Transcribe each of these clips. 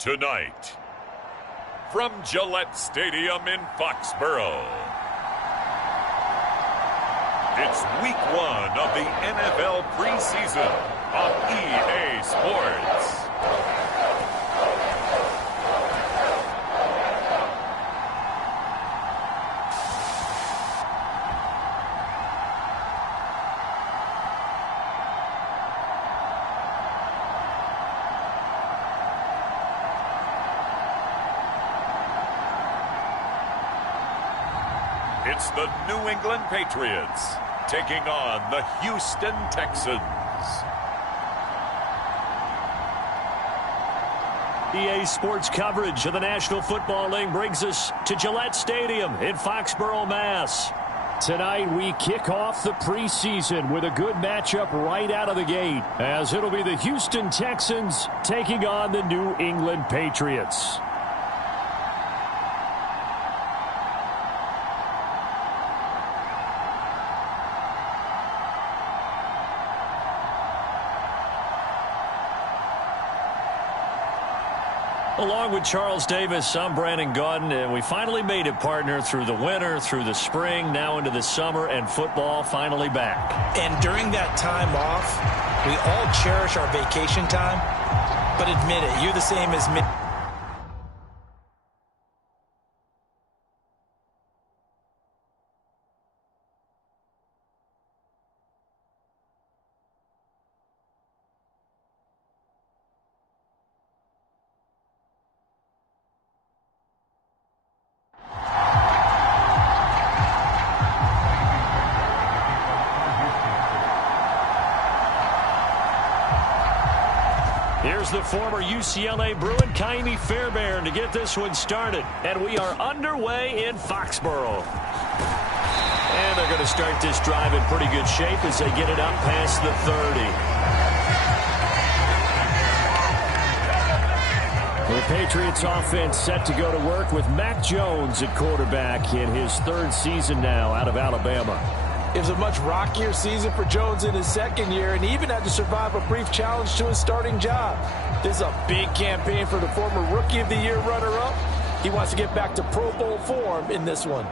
Tonight, from Gillette Stadium in Foxborough, it's week 1 of the NFL preseason on EA Sports. It's the New England Patriots taking on the Houston Texans. EA Sports coverage of the National Football League brings us to Gillette Stadium in Foxborough, Mass. Tonight we kick off the preseason with a good matchup right out of the gate, as it'll be the Houston Texans taking on the New England Patriots. Along with Charles Davis, I'm Brandon Gaudin, and we finally made it, partner, through the winter, through the spring, now into the summer, and football finally back. And during that time off, we all cherish our vacation time, but admit it, you're the same as me. Here's the former UCLA Bruin, Kaimi Fairbairn, to get this one started. And we are underway in Foxborough. And they're going to start this drive in pretty good shape as they get it up past the 30. The Patriots offense set to go to work with Mac Jones at quarterback in his 3rd season now out of Alabama. It was a much rockier season for Jones in his 2nd year, and he even had to survive a brief challenge to his starting job. This is a big campaign for the former Rookie of the Year runner-up. He wants to get back to Pro Bowl form in this one.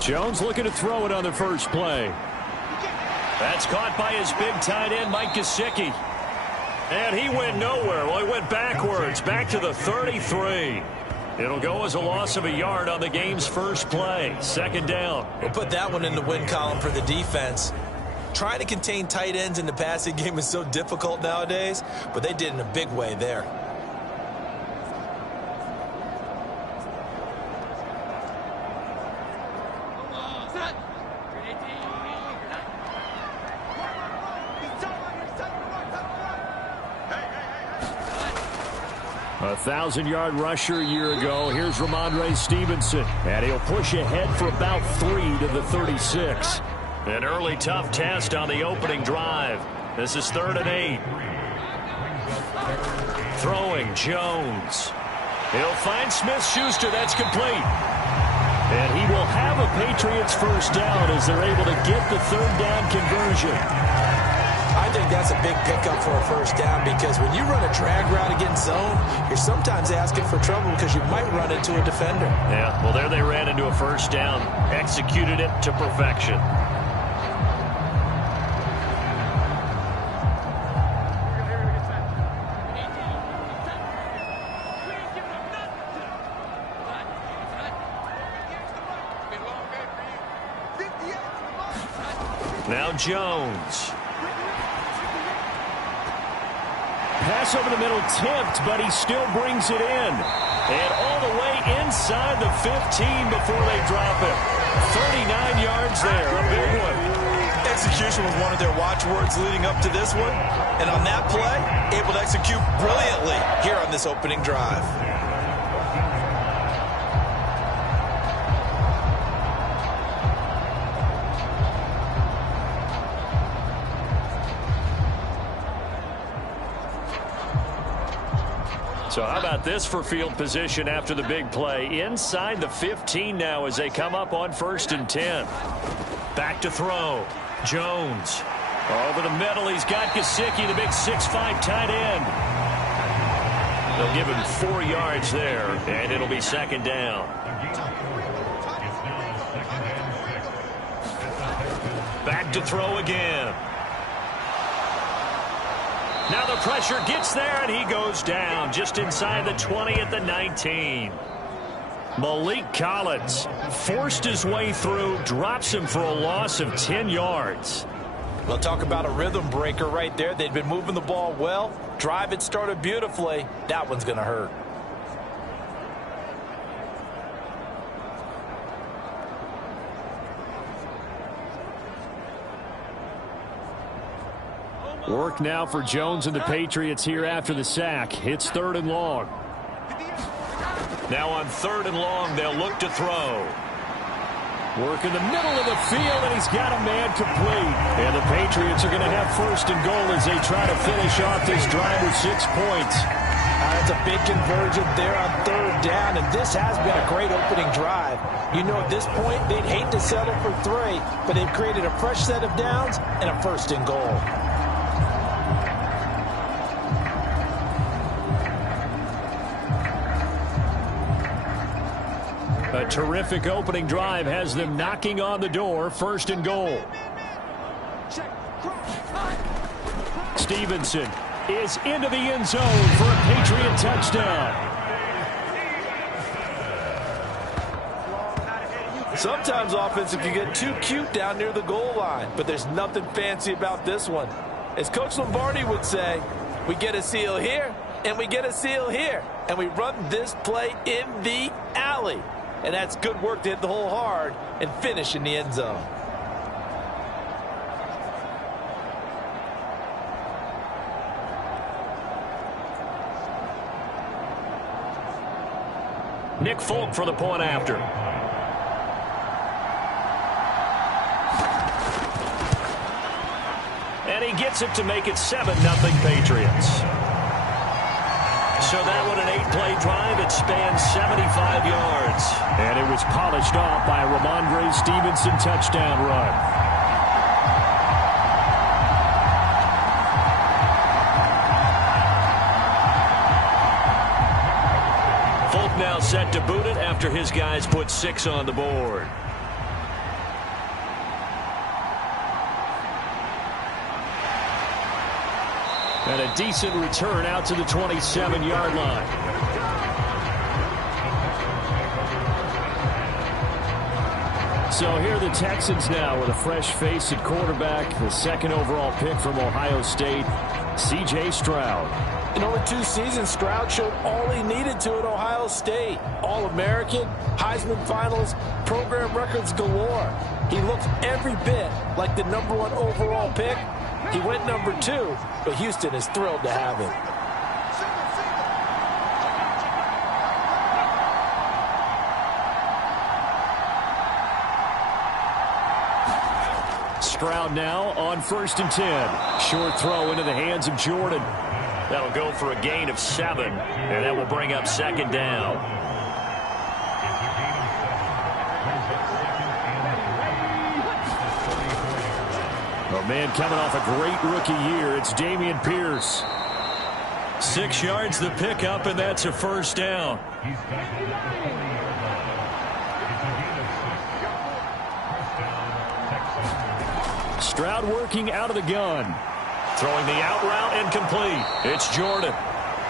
Jones looking to throw it on the first play. That's caught by his big tight end, Mike Gesicki. And he went nowhere. Well, he went backwards, back to the 33. It'll go as a loss of a yard on the game's first play. 2nd down. We'll put that one in the win column for the defense. Trying to contain tight ends in the passing game is so difficult nowadays, but they did it in a big way there. A 1,000-yard rusher a year ago. Here's Ramondre Stevenson. And he'll push ahead for about 3 to the 36. An early tough test on the opening drive. This is 3rd and 8. Throwing Jones. He'll find Smith-Schuster. That's complete. And he will have a Patriots first down as they're able to get the 3rd down conversion. I think that's a big pickup for a first down, because when you run a drag route against zone, you're sometimes asking for trouble because you might run into a defender. Yeah, well, there they ran into a first down. Executed it to perfection. Now Jones. Pass over the middle tipped, but he still brings it in. And all the way inside the 15 before they drop it. 39 yards there, a big one. Execution was one of their watchwords leading up to this one. And on that play, able to execute brilliantly here on this opening drive. So how about this for field position after the big play? Inside the 15 now as they come up on 1st and 10. Back to throw. Jones. Over the middle, he's got Gesicki, the big 6'5" tight end. They'll give him 4 yards there, and it'll be 2nd down. Back to throw again. Now the pressure gets there, and he goes down just inside the 20 at the 19. Malik Collins forced his way through, drops him for a loss of 10 yards. We'll talk about a rhythm breaker right there. They'd been moving the ball well. Drive it started beautifully. That one's going to hurt. Work now for Jones and the Patriots here after the sack. It's 3rd and long. Now on 3rd and long, they'll look to throw. Work in the middle of the field, and he's got a man complete. And the Patriots are going to have 1st and goal as they try to finish off this drive with 6 points. That's a big conversion there on 3rd down, and this has been a great opening drive. You know, at this point, they'd hate to settle for 3, but they've created a fresh set of downs and a 1st and goal. A terrific opening drive has them knocking on the door. 1st and goal. Stevenson is into the end zone for a Patriot touchdown. Sometimes offense can get too cute down near the goal line, but there's nothing fancy about this one. As Coach Lombardi would say, we get a seal here, and we get a seal here, and we run this play in the alley. And that's good work to hit the hole hard and finish in the end zone. Nick Folk for the point after. And he gets it to make it 7-0 Patriots. So that one, an 8-play drive. It spans 75 yards. And it was polished off by a Ramondre Stevenson touchdown run. Folk now set to boot it after his guys put 6 on the board. And a decent return out to the 27-yard line. So here are the Texans now with a fresh face at quarterback, the 2nd overall pick from Ohio State, C.J. Stroud. In over 2 seasons, Stroud showed all he needed to at Ohio State. All-American, Heisman finalist, program records galore. He looks every bit like the #1 overall pick. He went #2, but Houston is thrilled to have him. Stroud now on 1st and 10. Short throw into the hands of Jordan. That'll go for a gain of 7, and that will bring up 2nd down. Oh, man, coming off a great rookie year, it's Dameon Pierce. 6 yards the pickup, and that's a 1st down. Stroud working out of the gun. Throwing the out route and complete. It's Jordan.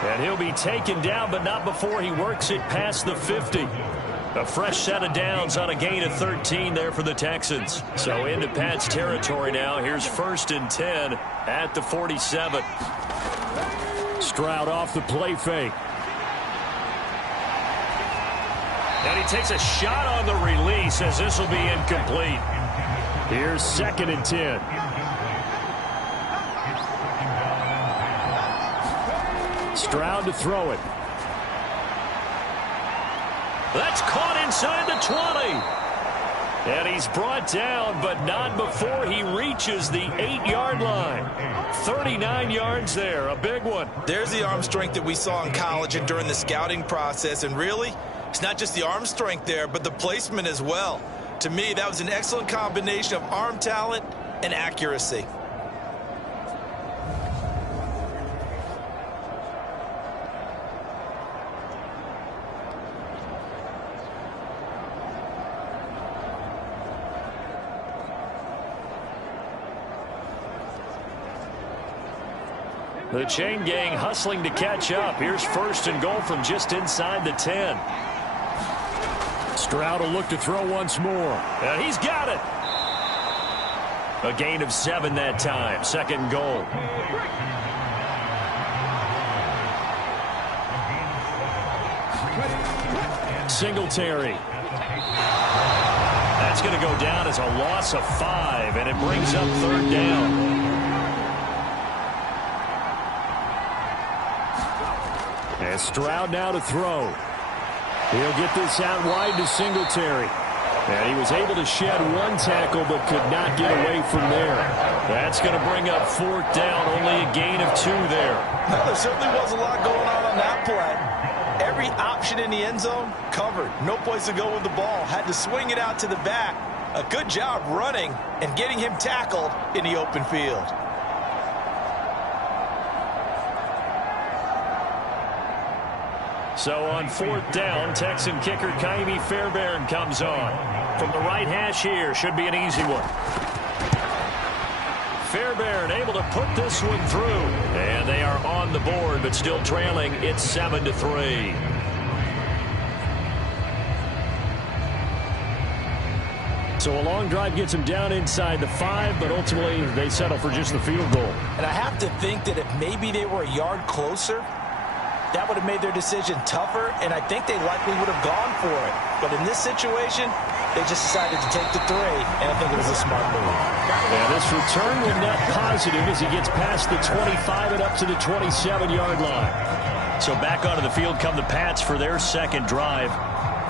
And he'll be taken down, but not before he works it past the 50. A fresh set of downs on a gain of 13 there for the Texans. So into Pat's territory now. Here's 1st and 10 at the 47. Stroud off the play fake. And he takes a shot on the release as this will be incomplete. Here's 2nd and 10. Stroud to throw it. That's caught inside the 20. And he's brought down, but not before he reaches the 8-yard line. 39 yards there, a big one. There's the arm strength that we saw in college and during the scouting process. And really, it's not just the arm strength there, but the placement as well. To me, that was an excellent combination of arm talent and accuracy. The chain gang hustling to catch up. Here's 1st and goal from just inside the 10. Stroud will look to throw once more. And he's got it. A gain of 7 that time. 2nd goal. Singletary. That's going to go down as a loss of 5, and it brings up 3rd down. And Stroud now to throw. He'll get this out wide to Singletary. And he was able to shed 1 tackle but could not get away from there. That's going to bring up 4th down. Only a gain of 2 there. Well, there certainly was a lot going on that play. Every option in the end zone covered. No place to go with the ball. Had to swing it out to the back. A good job running and getting him tackled in the open field. So on 4th down, Texan kicker Kaimi Fairbairn comes on. From the right hash here, should be an easy one. Fairbairn able to put this one through. And they are on the board, but still trailing. It's 7-3. So a long drive gets them down inside the 5, but ultimately they settle for just the field goal. And I have to think that if maybe they were a yard closer, that would have made their decision tougher, and I think they likely would have gone for it. But in this situation, they just decided to take the 3, and I think it was a smart move. Yeah, this return will net positive as he gets past the 25 and up to the 27-yard line. So back onto the field come the Pats for their 2nd drive.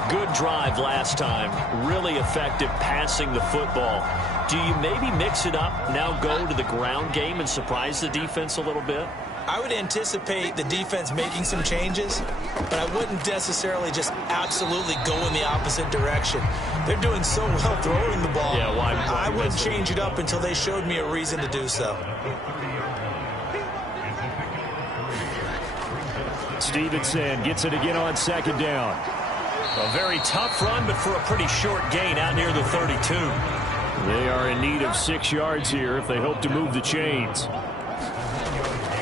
Good drive last time. Really effective passing the football. Do you maybe mix it up, now go to the ground game and surprise the defense a little bit? I would anticipate the defense making some changes, but I wouldn't necessarily just absolutely go in the opposite direction. They're doing so well throwing the ball. Yeah, why I wouldn't change it up until they showed me a reason to do so. Stevenson gets it again on 2nd down. A very tough run, but for a pretty short gain out near the 32. They are in need of 6 yards here if they hope to move the chains.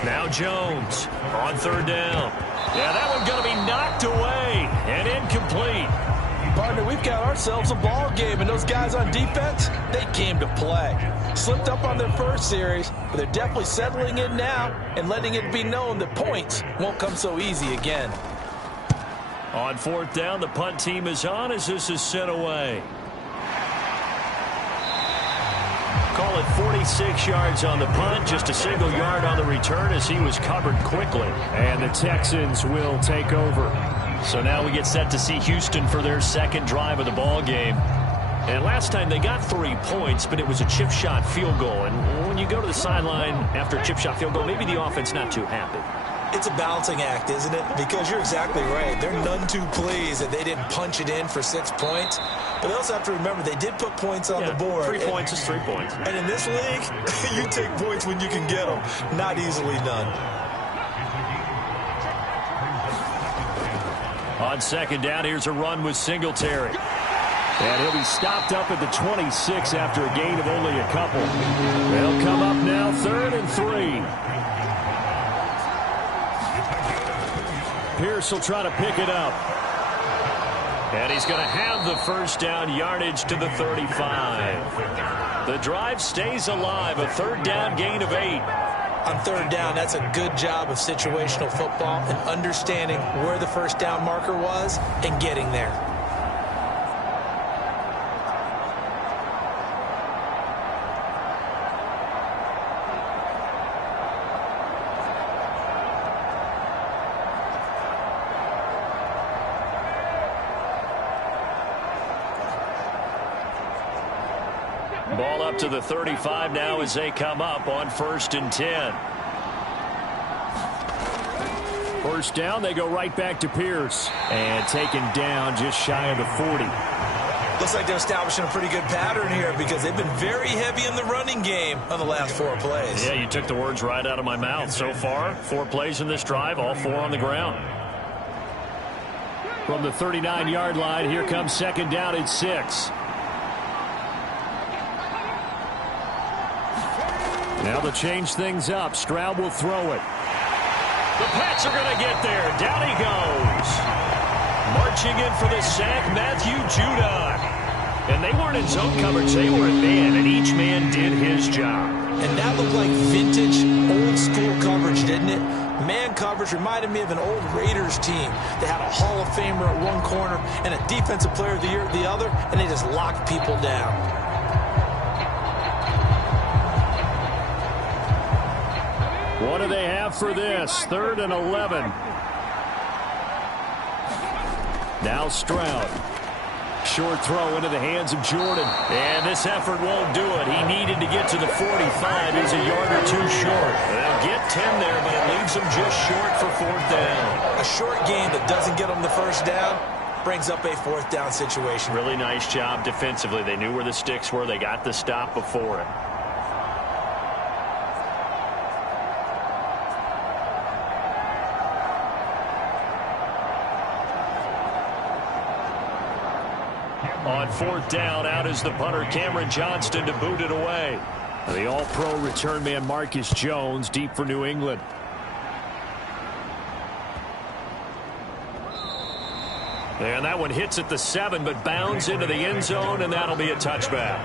Now Jones on 3rd down. Yeah, that one's going to be knocked away and incomplete. Partner, we've got ourselves a ball game, and those guys on defense, they came to play. Slipped up on their first series, but they're definitely settling in now and letting it be known that points won't come so easy again. On 4th down, the punt team is on as this is sent away. Call it 46 yards on the punt, just a single yard on the return as he was covered quickly. And the Texans will take over. So now we get set to see Houston for their 2nd drive of the ball game. And last time they got 3 points, but it was a chip shot field goal. And when you go to the sideline after a chip shot field goal, maybe the offense not too happy. It's a balancing act, isn't it? Because you're exactly right. They're none too pleased that they didn't punch it in for 6 points. But they also have to remember they did put points on the board. 3 points is 3 points. And in this league, you take points when you can get them. Not easily done. On 2nd down, here's a run with Singletary. And he'll be stopped up at the 26 after a gain of only a couple. They'll come up now 3rd and 3. Pierce will try to pick it up. And he's going to have the 1st down yardage to the 35. The drive stays alive. A 3rd down gain of 8. On 3rd down, that's a good job of situational football and understanding where the 1st down marker was and getting there. Ball up to the 35 now as they come up on 1st and 10. First down, they go right back to Pierce. And taken down just shy of the 40. Looks like they're establishing a pretty good pattern here because they've been very heavy in the running game on the last 4 plays. Yeah, you took the words right out of my mouth. So far, 4 plays in this drive, all 4 on the ground. From the 39-yard line, here comes 2nd down and 6. Now they'll change things up. Stroud will throw it. The Pats are going to get there. Down he goes. Marching in for the sack, Matthew Judon. And they weren't in zone coverage. They were in man, and each man did his job. And that looked like vintage, old-school coverage, didn't it? Man coverage reminded me of an old Raiders team. They had a Hall of Famer at one corner and a Defensive Player of the Year at the other, and they just locked people down. What do they have for this? 3rd and 11. Now Stroud. Short throw into the hands of Jordan. And this effort won't do it. He needed to get to the 45. He's a yard or 2 short. They'll get 10 there, but it leaves them just short for 4th down. A short gain that doesn't get them the 1st down brings up a 4th down situation. Really nice job defensively. They knew where the sticks were. They got the stop before it. On 4th down, out is the punter, Cameron Johnston, to boot it away. The all-pro return man, Marcus Jones, deep for New England. And that one hits at the 7, but bounds into the end zone, and that'll be a touchback.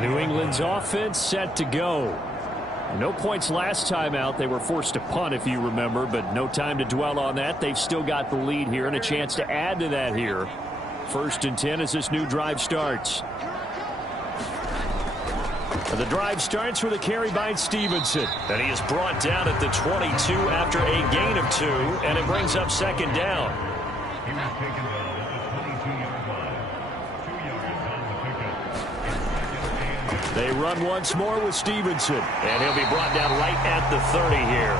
New England's offense set to go. No points last time out. They were forced to punt, if you remember, but no time to dwell on that. They've still got the lead here and a chance to add to that here. 1st and 10 as this new drive starts. The drive starts with a carry by Stevenson. And he is brought down at the 22 after a gain of 2, and it brings up 2nd down. He was taken down at the 22-yard line. 2 yards on the pickup. They run once more with Stevenson. And he'll be brought down right at the 30 here.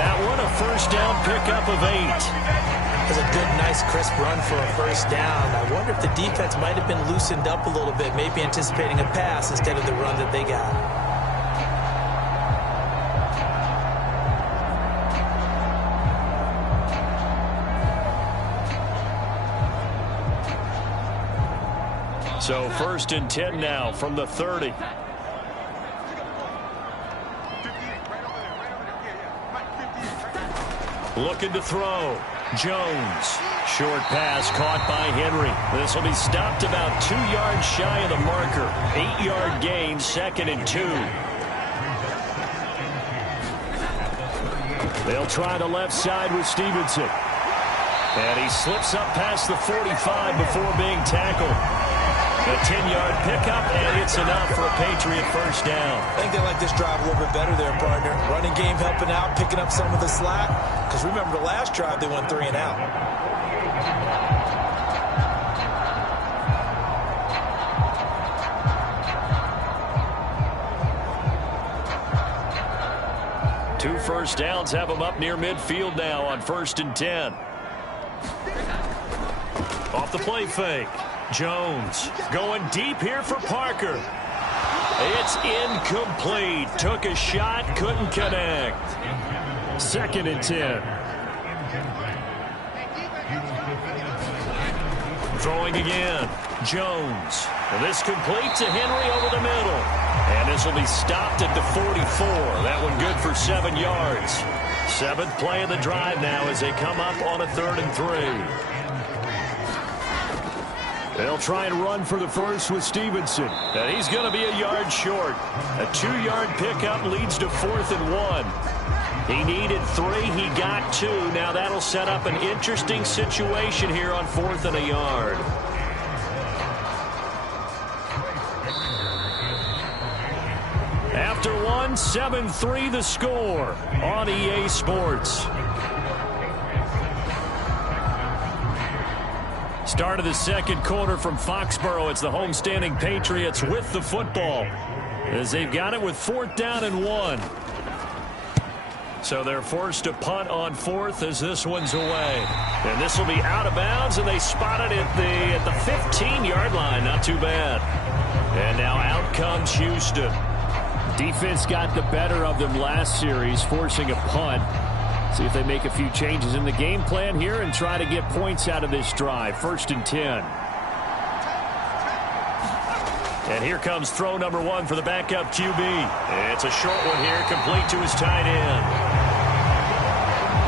That one a 1st down pickup of 8. That's a good, nice, crisp run for a 1st down. I wonder if the defense might have been loosened up a little bit, maybe anticipating a pass instead of the run that they got. So 1st and 10 now from the 30. Looking to throw. Jones. Short pass caught by Henry. This will be stopped about 2 yards shy of the marker. 8-yard gain, 2nd and 2. They'll try the left side with Stevenson. And he slips up past the 45 before being tackled. A 10-yard pickup, and it's enough for a Patriot 1st down. I think they like this drive a little bit better there, partner. Running game helping out, picking up some of the slack. Because remember, the last drive, they went 3 and out. Two 1st downs have them up near midfield now on 1st and 10. Off the play fake. Jones going deep here for Parker. It's incomplete. Took a shot, couldn't connect. 2nd and 10. Throwing again. Jones. This complete to Henry over the middle. And this will be stopped at the 44. That one good for 7 yards. 7th play of the drive now as they come up on a 3rd and 3. They'll try and run for the 1st with Stevenson. And he's going to be a yard short. A 2-yard pickup leads to 4th and 1. He needed 3. He got 2. Now that'll set up an interesting situation here on 4th and a yard. After 1, 7-3 the score on EA Sports. Start of the second quarter from Foxborough. It's the homestanding Patriots with the football as they've got it with 4th down and 1. So they're forced to punt on 4th as this one's away. And this will be out of bounds, and they spot it at the 15-yard line. Not too bad. And now out comes Houston. Defense got the better of them last series, forcing a punt. See if they make a few changes in the game plan here and try to get points out of this drive. 1st and 10. And here comes throw number 1 for the backup QB. It's a short one here, complete to his tight end.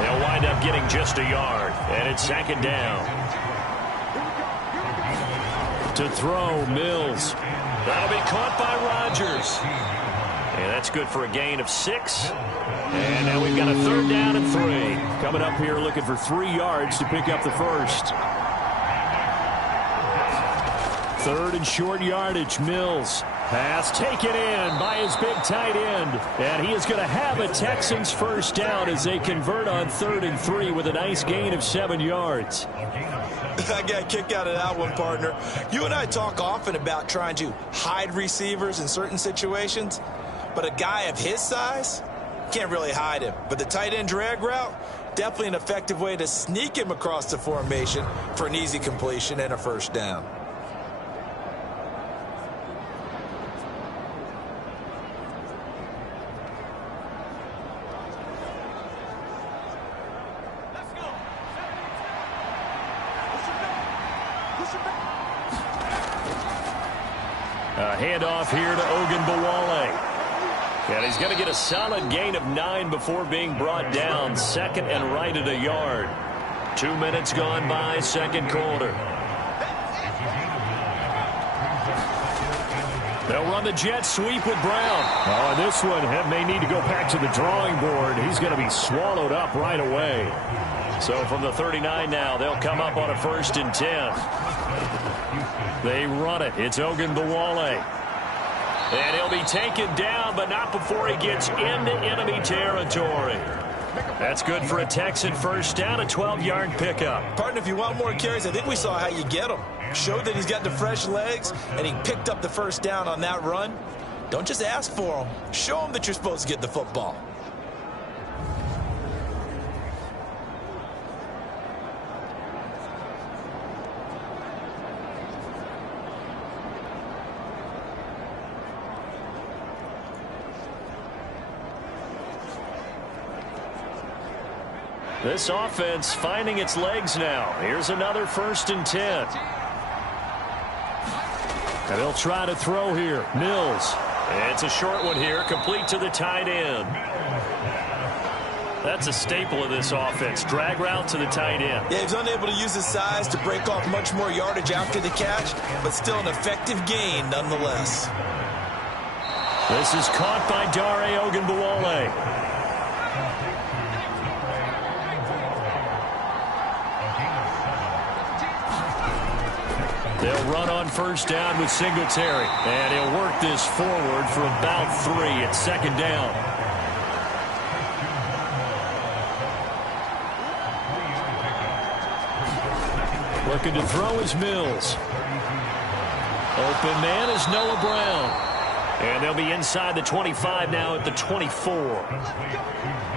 They'll wind up getting just a yard, and it's 2nd down. To throw, Mills. That'll be caught by Rodgers. And that's good for a gain of 6. And now we've got a 3rd down and 3. Coming up here looking for 3 yards to pick up the first. 3rd and short yardage. Mills. Pass taken in by his big tight end. And he is going to have a Texans first down as they convert on 3rd and 3 with a nice gain of 7 yards. I got a kick out of that one, partner. You and I talk often about trying to hide receivers in certain situations. But a guy of his size, can't really hide him. But the tight end drag route, definitely an effective way to sneak him across the formation for an easy completion and a first down. A handoff here to Ogunbowale. And he's going to get a solid gain of 9 before being brought down. 2nd and right at a yard. 2 minutes gone by, second quarter. They'll run the jet sweep with Brown. Oh, this one may need to go back to the drawing board. He's going to be swallowed up right away. So from the 39 now, they'll come up on a 1st and 10. They run it. It's Ogunbowale. And he'll be taken down, but not before he gets into enemy territory. That's good for a Texan first down, a 12-yard pickup. Partner, if you want more carries, I think we saw how you get them. Showed that he's got the fresh legs, and he picked up the first down on that run. Don't just ask for them. Show them that you're supposed to get the football. This offense finding its legs now. Here's another 1st and 10. And they'll try to throw here. Mills. It's a short one here, complete to the tight end. That's a staple of this offense. Drag route to the tight end. Yeah, he's unable to use his size to break off much more yardage after the catch, but still an effective gain nonetheless. This is caught by Dare Ogunbowale. They'll run on first down with Singletary. And he'll work this forward for about 3. It's 2nd down. Looking to throw is Mills. Open man is Noah Brown. And they'll be inside the 25 now at the 24.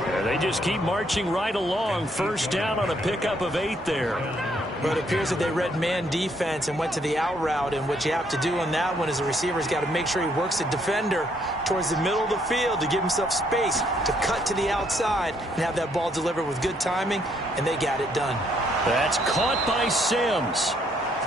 And they just keep marching right along. First down on a pickup of 8 there. But it appears that they read man defense and went to the out route. And what you have to do on that one is the receiver's got to make sure he works the defender towards the middle of the field to give himself space to cut to the outside and have that ball delivered with good timing. And they got it done. That's caught by Sims.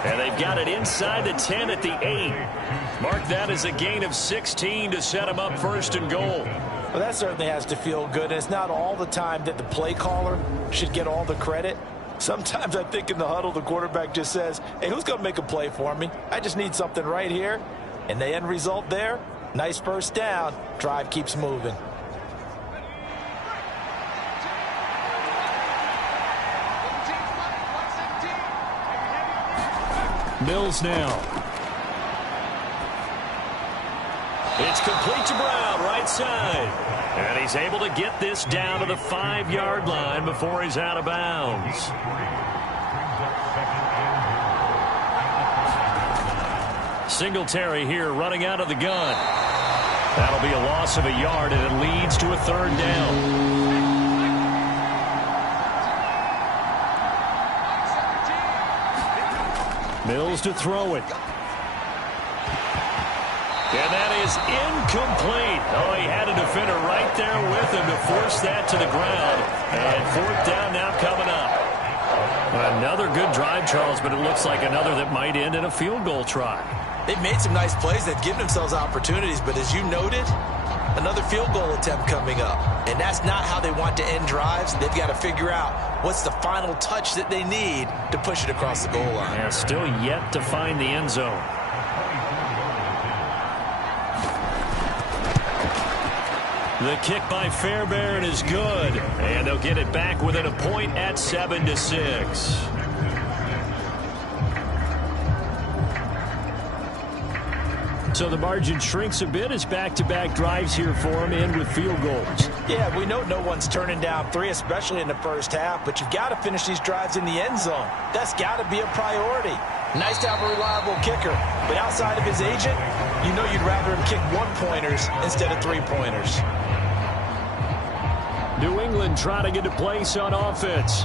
And they've got it inside the 10 at the 8. Mark that as a gain of 16 to set him up 1st and goal. Well, that certainly has to feel good. And it's not all the time that the play caller should get all the credit. Sometimes I think in the huddle, the quarterback just says, hey, who's going to make a play for me? I just need something right here. And the end result there, nice first down. Drive keeps moving. Mills now. It's complete to Brown, right side. And he's able to get this down to the 5-yard line before he's out of bounds. Singletary here running out of the gun. That'll be a loss of a yard, and it leads to a third down. Mills to throw it. And that is incomplete. Oh, he had a defender right there with him to force that to the ground. And fourth down now coming up. Another good drive, Charles, but it looks like another that might end in a field goal try. They've made some nice plays. They've given themselves opportunities, but as you noted, another field goal attempt coming up. And that's not how they want to end drives. They've got to figure out what's the final touch that they need to push it across the goal line. Yeah, still yet to find the end zone. The kick by Fairbairn is good, and they'll get it back within a point at 7-6. So the margin shrinks a bit as back-to-back drives here for them end with field goals. Yeah, we know no one's turning down 3, especially in the first half, but you've got to finish these drives in the end zone. That's got to be a priority. Nice to have a reliable kicker, but outside of his agent, you know you'd rather him kick 1-pointers instead of 3-pointers. New England trying to get a place on offense.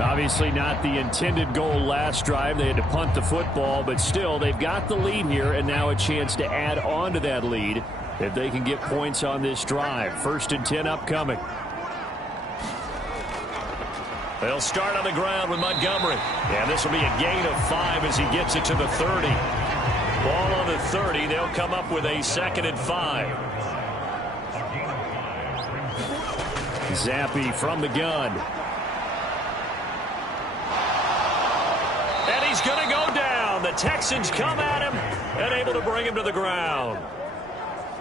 Obviously not the intended goal last drive. They had to punt the football, but still they've got the lead here and now a chance to add on to that lead if they can get points on this drive. 1st and 10 upcoming. They'll start on the ground with Montgomery. And this will be a gain of 5 as he gets it to the 30. Ball on the 30. They'll come up with a 2nd and 5. Zappi from the gun. And he's going to go down. The Texans come at him and able to bring him to the ground.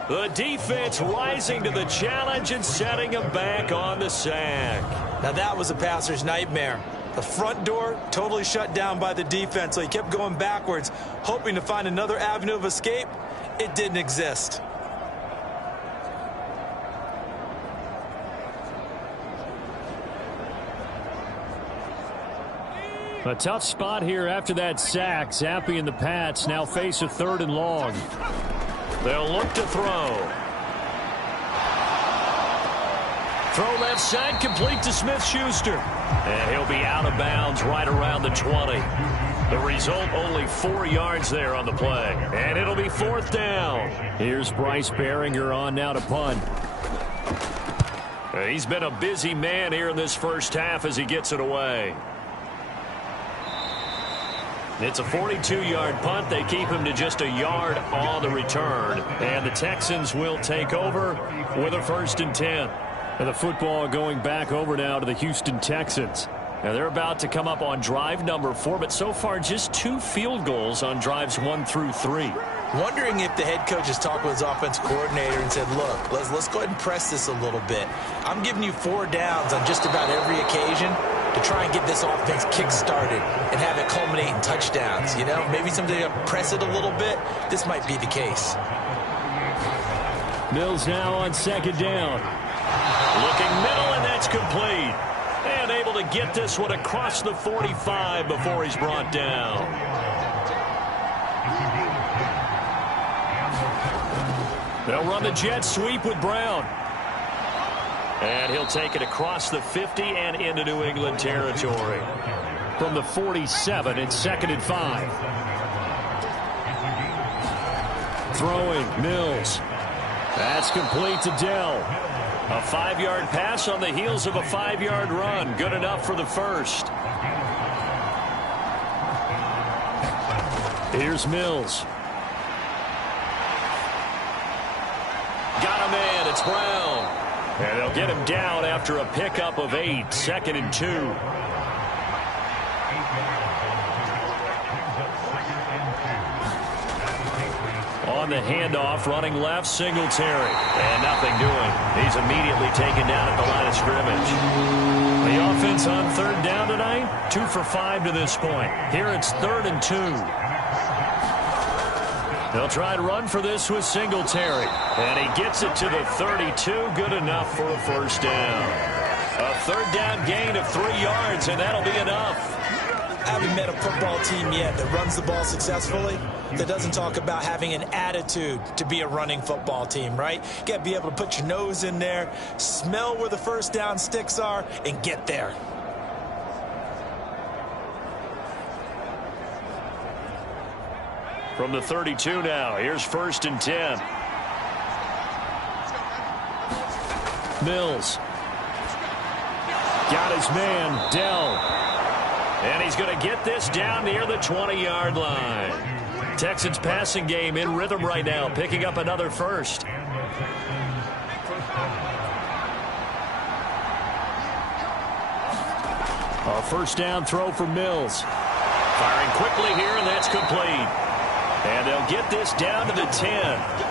The defense rising to the challenge and setting him back on the sack. Now that was a passer's nightmare. The front door totally shut down by the defense, so he kept going backwards, hoping to find another avenue of escape. It didn't exist. A tough spot here after that sack. Zappi and the Pats now face a 3rd and long. They'll look to throw. Throw left side, complete to Smith-Schuster. And he'll be out of bounds right around the 20. The result, only 4 yards there on the play. And it'll be 4th down. Here's Bryce Behringer on now to punt. He's been a busy man here in this first half as he gets it away. It's a 42-yard punt. They keep him to just a yard on the return. And the Texans will take over with a 1st and 10. And the football going back over now to the Houston Texans. Now they're about to come up on drive number 4, but so far just 2 field goals on drives 1 through 3. Wondering if the head coach has talked with his offensive coordinator and said, look, let's go ahead and press this a little bit. I'm giving you 4 downs on just about every occasion to try and get this offense kick-started and have it culminate in touchdowns. You know, maybe someday press it a little bit. This might be the case. Mills now on 2nd down. Looking middle, and that's complete. And able to get this one across the 45 before he's brought down. They'll run the jet sweep with Brown. And he'll take it across the 50 and into New England territory. From the 47, it's 2nd and 5. Throwing, Mills. That's complete to Dell. A 5-yard pass on the heels of a 5-yard run. Good enough for the 1st. Here's Mills. Got him in. It's Brown. And they'll get him down after a pickup of 8. 2nd and 2. On the handoff, running left, Singletary. And nothing doing. He's immediately taken down at the line of scrimmage. The offense on 3rd down tonight, 2 for 5 to this point. Here it's 3rd and 2. They'll try and run for this with Singletary. And he gets it to the 32. Good enough for a 1st down. A 3rd down gain of 3 yards, and that'll be enough. I haven't met a football team yet that runs the ball successfully that doesn't talk about having an attitude to be a running football team, right? You got to be able to put your nose in there, smell where the first down sticks are, and get there. From the 32 now, here's 1st and 10. Mills. Got his man, Dell. And he's going to get this down near the 20-yard line. Texans passing game in rhythm right now, picking up another first. A first down throw for Mills. Firing quickly here, and that's complete. And they'll get this down to the 10.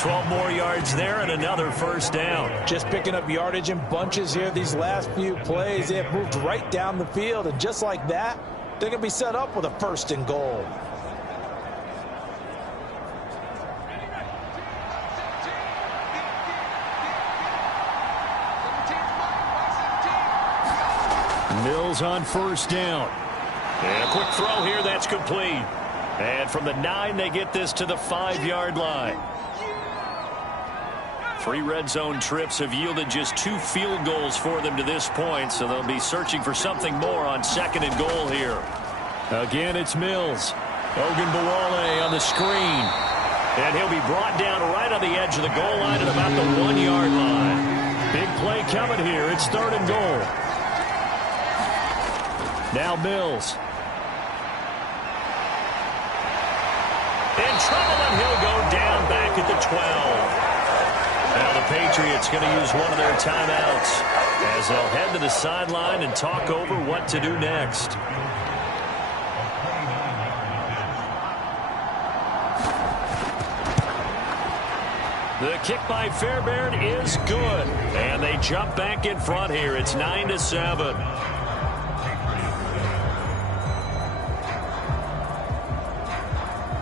12 more yards there and another first down. Just picking up yardage in bunches here these last few plays. They have moved right down the field, and just like that, they're going to be set up with a 1st and goal. Mills on 1st down. And a quick throw here, that's complete. And from the 9, they get this to the 5-yard line. 3 red zone trips have yielded just 2 field goals for them to this point, so they'll be searching for something more on 2nd and goal here. Again, it's Mills. Ogunbowale on the screen. And he'll be brought down right on the edge of the goal line at about the 1-yard line. Big play coming here. It's 3rd and goal. Now Mills. In trouble, and he'll go down back at the 12. Now the Patriots going to use one of their timeouts as they'll head to the sideline and talk over what to do next. The kick by Fairbairn is good, and they jump back in front here. It's 9-7.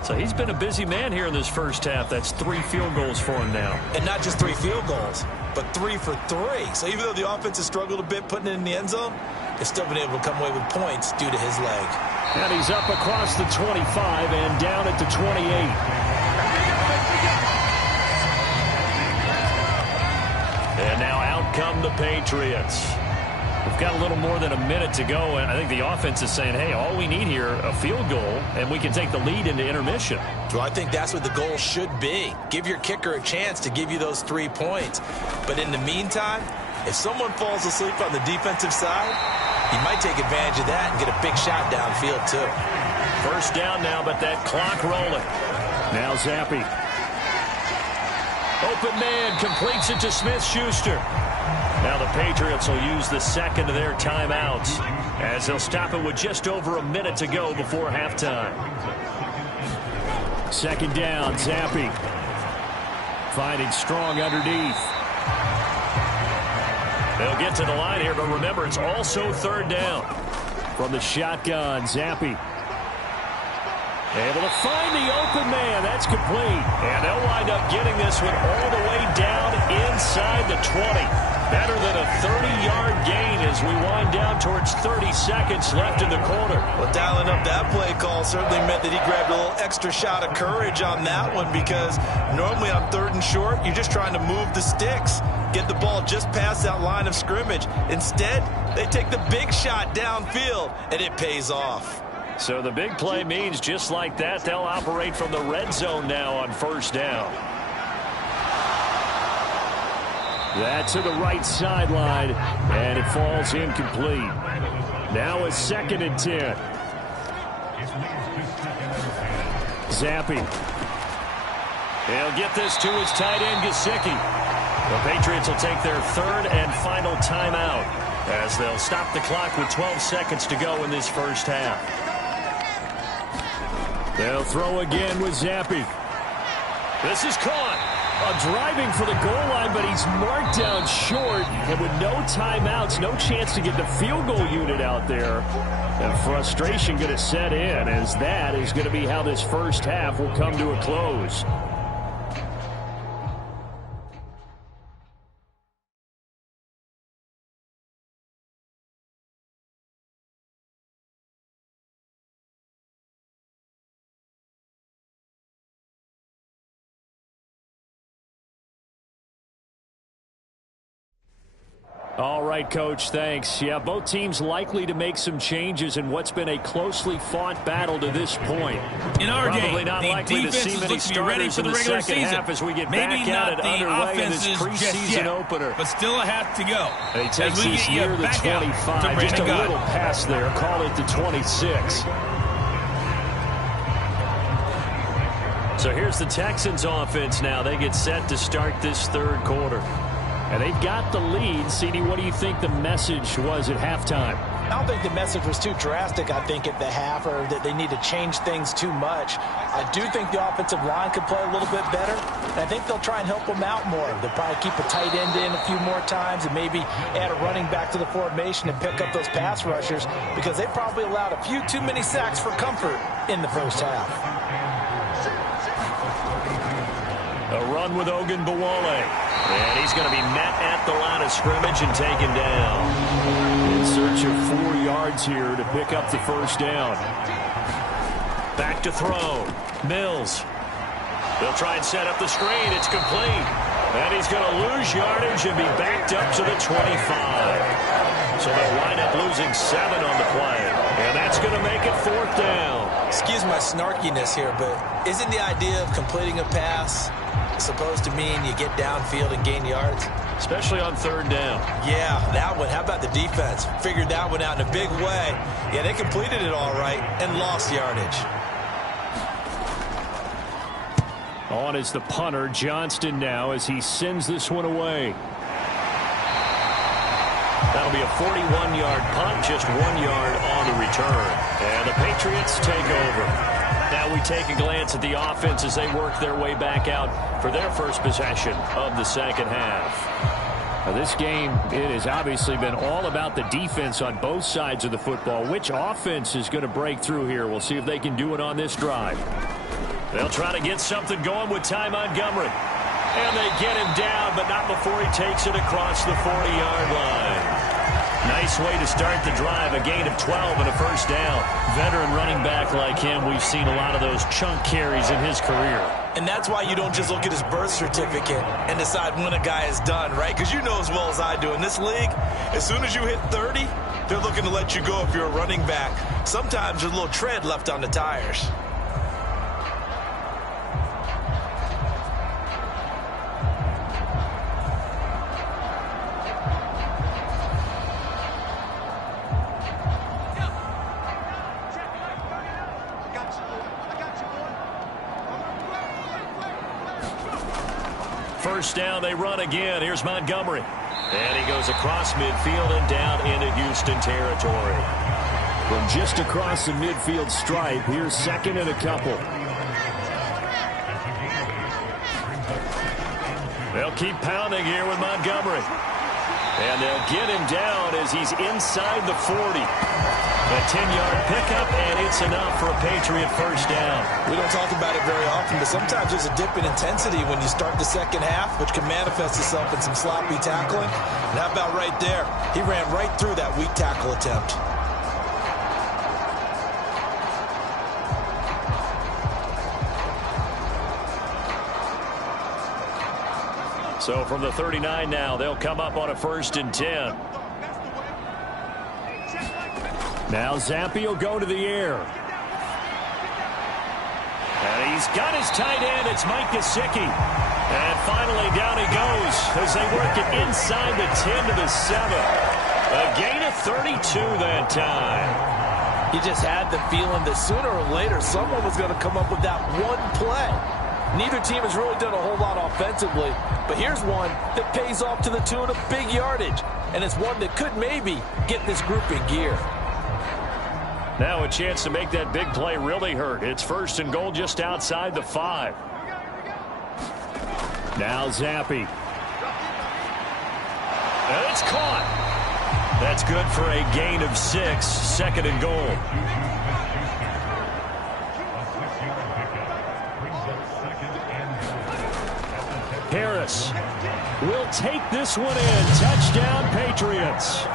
So he's been a busy man here in this first half. That's 3 field goals for him now. And not just 3 field goals, but 3 for 3. So even though the offense has struggled a bit putting it in the end zone, they've still been able to come away with points due to his leg. And he's up across the 25 and down at the 28. And now out come the Patriots. We've got a little more than a minute to go, and I think the offense is saying, hey, all we need here, a field goal, and we can take the lead into intermission. Well, I think that's what the goal should be. Give your kicker a chance to give you those 3 points. But in the meantime, if someone falls asleep on the defensive side, he might take advantage of that and get a big shot downfield, too. First down now, but that clock rolling. Now Zappi. Open man, completes it to Smith-Schuster. Now the Patriots will use the 2nd of their timeouts as they'll stop it with just over a minute to go before halftime. 2nd down, Zappi. Finding Strong underneath. They'll get to the line here, but remember, it's also 3rd down. From the shotgun, Zappi. Able to find the open man. That's complete. And they'll wind up getting this one all the way down inside the 20. Better than a 30-yard gain as we wind down towards 30 seconds left in the quarter. Well, dialing up that play call certainly meant that he grabbed a little extra shot of courage on that one, because normally on 3rd and short, you're just trying to move the sticks, get the ball just past that line of scrimmage. Instead, they take the big shot downfield, and it pays off. So the big play means just like that, they'll operate from the red zone now on 1st down. That to the right sideline, and it falls incomplete. Now a 2nd and 10. Zappi. He'll get this to his tight end, Gesicki. The Patriots will take their 3rd and final timeout as they'll stop the clock with 12 seconds to go in this first half. They'll throw again with Zappi. This is caught. Driving for the goal line, but he's marked down short. And with no timeouts, no chance to get the field goal unit out there. And frustration going to set in, as that is going to be how this first half will come to a close. All right, Coach, thanks. Yeah, both teams likely to make some changes in what's been a closely fought battle to this point. In our Probably game, not the likely to defense see is many looking to be ready starters for in the the regular second season. half as we get Maybe back not at it the underway in this offenses just preseason yet, opener. but still a half to go. And he takes As we this get near you the back out 25. to Just a Brandon little Gott. pass there. Call it the 26. So here's the Texans offense now. They get set to start this third quarter. And they've got the lead. CD, what do you think the message was at halftime? I don't think the message was too drastic, I think, at the half, or that they need to change things too much. I do think the offensive line could play a little bit better, and I think they'll try and help them out more. They'll probably keep a tight end in a few more times and maybe add a running back to the formation and pick up those pass rushers, because they probably allowed a few too many sacks for comfort in the first half. A run with Ogunbowale. And he's going to be met at the line of scrimmage and taken down. In search of 4 yards here to pick up the first down. Back to throw. Mills. They'll try and set up the screen. It's complete. And he's going to lose yardage and be backed up to the 25. So they'll wind up losing 7 on the play. And that's going to make it 4th down. Excuse my snarkiness here, but isn't the idea of completing a pass supposed to mean you get downfield and gain yards? Especially on 3rd down. Yeah, that one. How about the defense? Figured that one out in a big way. Yeah, they completed it all right and lost yardage. On is the punter, Johnston, now as he sends this one away. That'll be a 41-yard punt, just 1 yard on the return. And the Patriots take over. Now we take a glance at the offense as they work their way back out for their first possession of the second half. Now this game, it has obviously been all about the defense on both sides of the football. Which offense is going to break through here? We'll see if they can do it on this drive. They'll try to get something going with Ty Montgomery. And they get him down, but not before he takes it across the 40-yard line. Nice way to start the drive, a gain of 12 and a first down. Veteran running back like him, we've seen a lot of those chunk carries in his career. And that's why you don't just look at his birth certificate and decide when a guy is done, right? Because you know as well as I do, in this league, as soon as you hit 30, they're looking to let you go if you're a running back. Sometimes there's a little tread left on the tires. First down, they run again. Here's Montgomery. And he goes across midfield and down into Houston territory. From just across the midfield stripe, here's 2nd and a couple. They'll keep pounding here with Montgomery. And they'll get him down as he's inside the 40. A 10-yard pickup, and it's enough for a Patriot first down. We don't talk about it very often, but sometimes there's a dip in intensity when you start the second half, which can manifest itself in some sloppy tackling. And how about right there? He ran right through that weak tackle attempt. So from the 39 now, they'll come up on a 1st and 10. Now Zampi will go to the air. And he's got his tight end. It's Mike Gesicki. And finally down he goes as they work it inside the 10 to the 7. A gain of 32 that time. You just had the feeling that sooner or later someone was going to come up with that one play. Neither team has really done a whole lot offensively, but here's one that pays off to the tune of big yardage, and it's one that could maybe get this group in gear. Now a chance to make that big play really hurt. It's 1st and goal just outside the 5. Now Zampi. And it's caught. That's good for a gain of 6. 2nd and goal. Harris will take this one in. Touchdown, Patriots.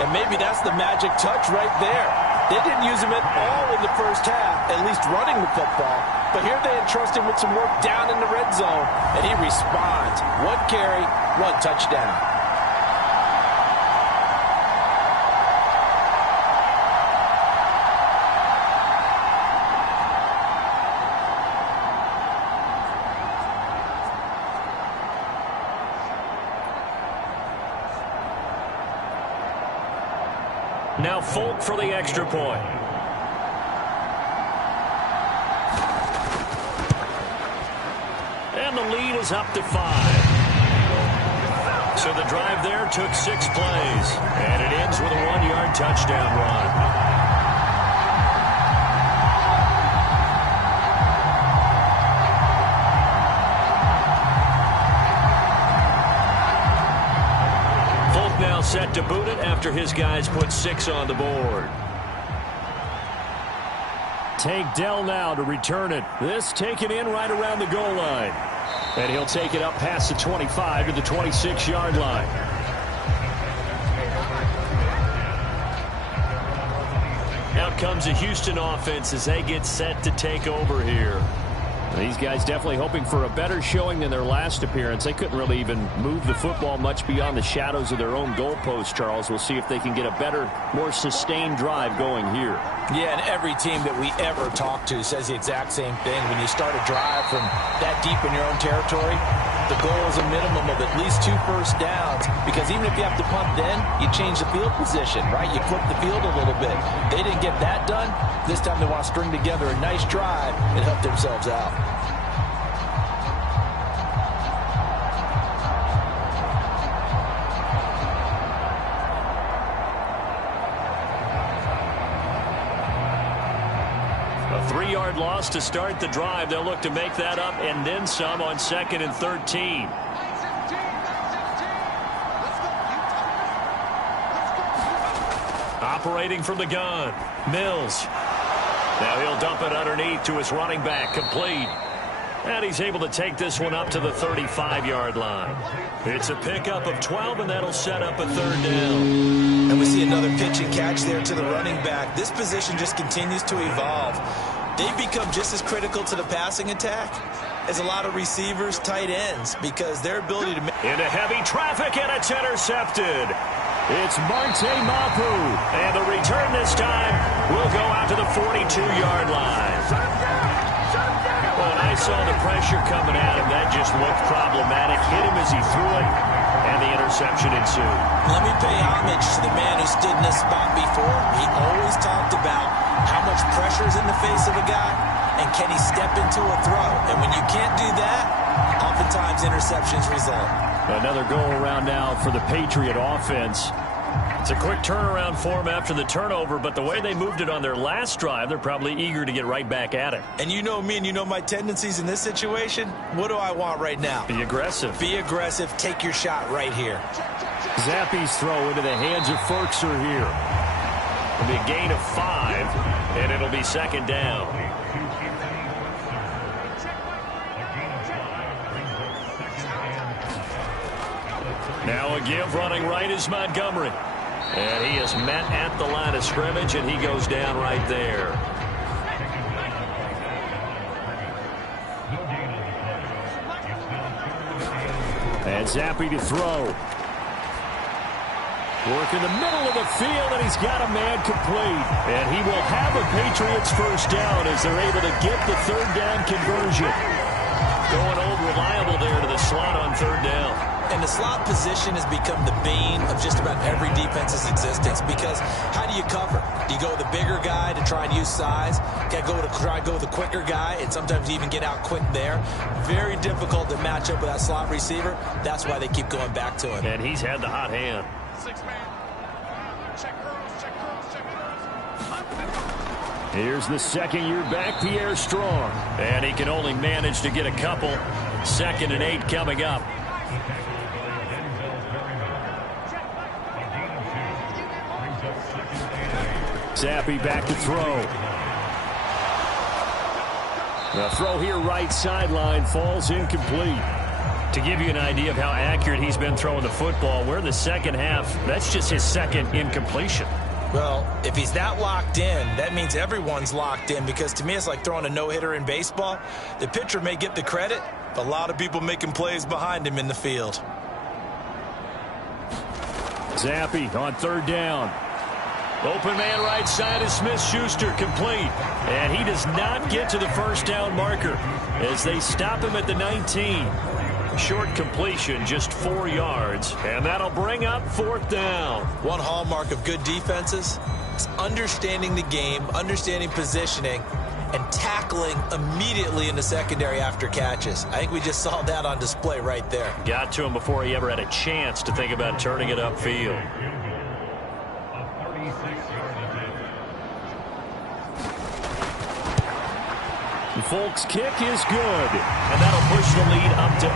And maybe that's the magic touch right there. They didn't use him at all in the first half, at least running the football. But here they entrust him with some work down in the red zone, and he responds. 1 carry, 1 touchdown. Now Folk for the extra point. And the lead is up to 5. So the drive there took 6 plays. And it ends with a 1-yard touchdown run. Set to boot it after his guys put 6 on the board. Tank Dell now to return it. This taken in right around the goal line. And he'll take it up past the 25 to the 26-yard line. Out comes the Houston offense as they get set to take over here. These guys definitely hoping for a better showing than their last appearance. They couldn't really even move the football much beyond the shadows of their own goalpost, Charles. We'll see if they can get a better, more sustained drive going here. Yeah, and every team that we ever talk to says the exact same thing. When you start a drive from that deep in your own territory, the goal is a minimum of at least 2 first downs, because even if you have to punt then, you change the field position, right? You flip the field a little bit. They didn't get that done. This time they want to string together a nice drive and help themselves out. A 3-yard loss to start the drive. They'll look to make that up and then some on 2nd and 13. Operating from the gun, Mills. Now he'll dump it underneath to his running back, complete. And he's able to take this one up to the 35-yard line. It's a pickup of 12, and that'll set up a 3rd down. And we see another pitch and catch there to the running back. This position just continues to evolve. They've become just as critical to the passing attack as a lot of receivers, tight ends, because their ability to... Into heavy traffic, and it's intercepted. It's Marte Mapu. And the return this time will go out to the 42-yard line. When I saw the pressure coming at him, that just looked problematic. Hit him as he threw it, and the interception ensued. Let me pay homage to the man who stood in this spot before. He always talked about how much pressure is in the face of a guy, and can he step into a throw. And when you can't do that, oftentimes interceptions result. Another go-around now for the Patriot offense. It's a quick turnaround for them after the turnover, but the way they moved it on their last drive, they're probably eager to get right back at it. And you know me, and you know my tendencies in this situation. What do I want right now? Be aggressive. Be aggressive. Take your shot right here. Zappe's throw into the hands of Ferkser here. It'll be a gain of 5, and it'll be 2nd down. Now a give running right is Montgomery. And he is met at the line of scrimmage, and he goes down right there. And Zappe to throw. Work in the middle of the field, and he's got a man complete. And he will have a Patriots first down as they're able to get the 3rd down conversion. Going old reliable there to the slot on 3rd down. And the slot position has become the bane of just about every defense's existence, because how do you cover? Do you go with the bigger guy to try and use size? Got to try and go with the quicker guy, and sometimes you even get out quick there. Very difficult to match up with that slot receiver. That's why they keep going back to him. And he's had the hot hand. 6-man. Check curls, check curls, check curls. Here's the 2nd-year back, Pierre Strong. And he can only manage to get a couple. 2nd and 8 coming up. Zappe back to throw. The throw here right sideline falls incomplete. To give you an idea of how accurate he's been throwing the football, we're in the 2nd half. That's just his 2nd incompletion. Well, if he's that locked in, that means everyone's locked in, because to me it's like throwing a no-hitter in baseball. The pitcher may get the credit, but a lot of people making plays behind him in the field. Zappe on 3rd down. Open man right side is Smith-Schuster, complete. And he does not get to the first down marker as they stop him at the 19. short completion, just 4 yards, and that'll bring up 4th down. One hallmark of good defenses is understanding the game, understanding positioning, and tackling immediately in the secondary after catches. I think we just saw that on display right there. Got to him before he ever had a chance to think about turning it upfield. Folk's kick is good. And that'll push the lead up to 8.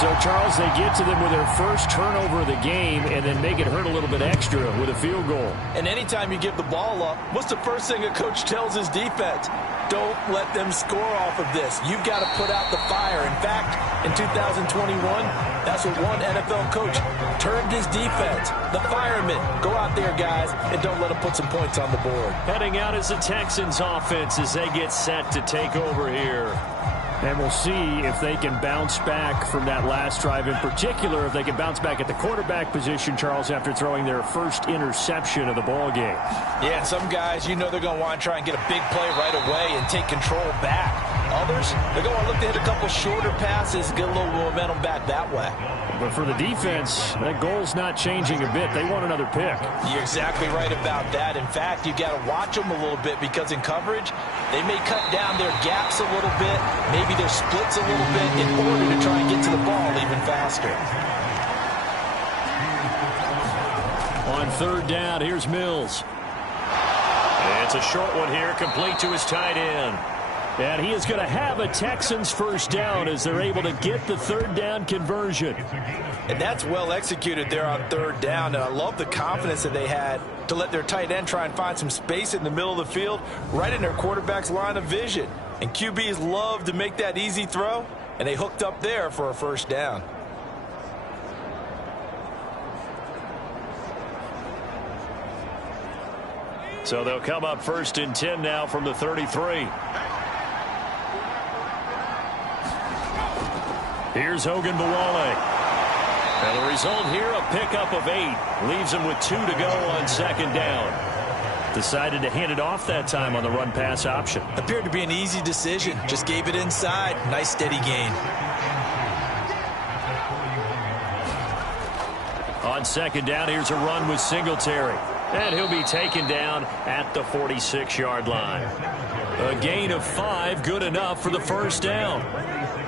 So, Charles, they get to them with their first turnover of the game and then make it hurt a little bit extra with a field goal. And anytime you give the ball up, what's the first thing a coach tells his defense? Don't let them score off of this. You've got to put out the fire. In fact, in 2021, that's what one NFL coach termed his defense. The firemen. Go out there, guys, and don't let them put some points on the board. Heading out is the Texans offense as they get set to take over here. And we'll see if they can bounce back from that last drive, in particular if they can bounce back at the quarterback position, Charles, after throwing their first interception of the ball game. Yeah, and some guys, you know they're going to want to try and get a big play right away and take control back. Others, they're going to look to hit a couple shorter passes, get a little momentum back that way. But for the defense, that goal's not changing a bit. They want another pick. You're exactly right about that. In fact, you got to watch them a little bit because in coverage, they may cut down their gaps a little bit, maybe their splits a little bit in order to try and get to the ball even faster. On 3rd down, here's Mills. It's a short one here, complete to his tight end. And he is going to have a Texans first down as they're able to get the 3rd down conversion. And that's well executed there on 3rd down. And I love the confidence that they had to let their tight end try and find some space in the middle of the field, right in their quarterback's line of vision. And QBs love to make that easy throw, and they hooked up there for a first down. So they'll come up 1st and 10 now from the 33. Here's Hogan Bawale. And the result here, a pickup of 8. Leaves him with 2 to go on 2nd down. Decided to hand it off that time on the run-pass option. Appeared to be an easy decision. Just gave it inside. Nice steady gain. On 2nd down, here's a run with Singletary. And he'll be taken down at the 46-yard line. A gain of 5, good enough for the first down.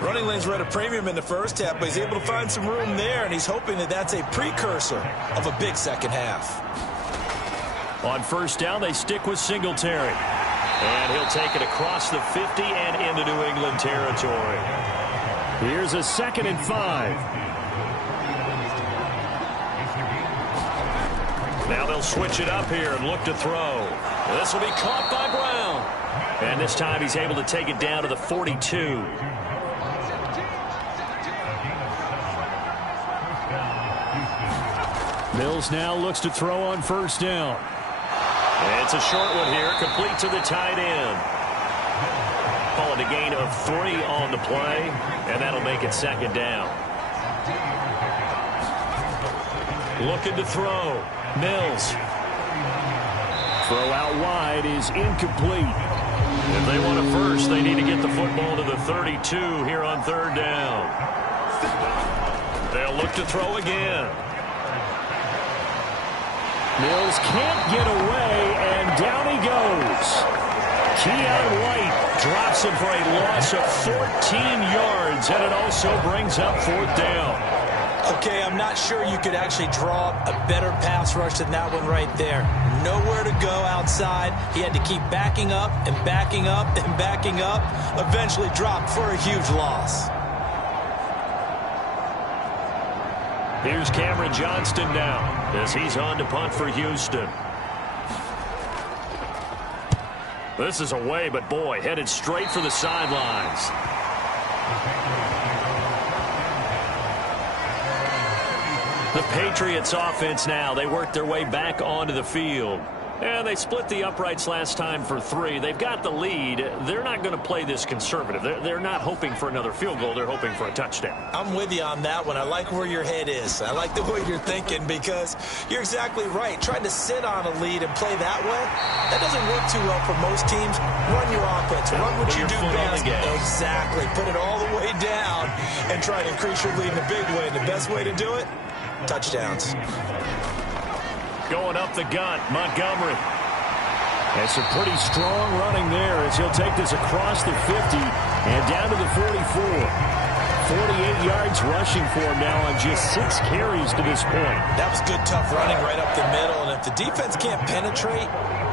Running lanes were at a premium in the first half, but he's able to find some room there, and he's hoping that that's a precursor of a big second half. On 1st down, they stick with Singletary. And he'll take it across the 50 and into New England territory. Here's a 2nd and 5. Now they'll switch it up here and look to throw. This will be caught by Brown. And this time he's able to take it down to the 42. Mills now looks to throw on 1st down. It's a short one here, complete to the tight end. Calling a gain of 3 on the play, and that'll make it 2nd down. Looking to throw. Mills. Throw out wide is incomplete. If they want a first, they need to get the football to the 32 here on 3rd down. They'll look to throw again. Mills can't get away, and down he goes. Keon White drops him for a loss of 14 yards, and it also brings up 4th down. Okay, I'm not sure you could actually draw a better pass rush than that one right there. Nowhere to go outside. He had to keep backing up and backing up and backing up. Eventually dropped for a huge loss. Here's Cameron Johnston now as he's on to punt for Houston. This is away, but boy, headed straight for the sidelines. The Patriots offense now, they work their way back onto the field. And they split the uprights last time for 3. They've got the lead. They're not going to play this conservative. They're not hoping for another field goal. They're hoping for a touchdown. I'm with you on that one. I like where your head is. I like the way you're thinking because you're exactly right. Trying to sit on a lead and play that way, that doesn't work too well for most teams. Run your offense. Run what you do best. Exactly. Put it all the way down and try to increase your lead in a big way. And the best way to do it, touchdowns. Going up the gut, Montgomery. That's some pretty strong running there as he'll take this across the 50 and down to the 44. 48 yards rushing for him now on just 6 carries to this point. That was good, tough running right up the middle. And if the defense can't penetrate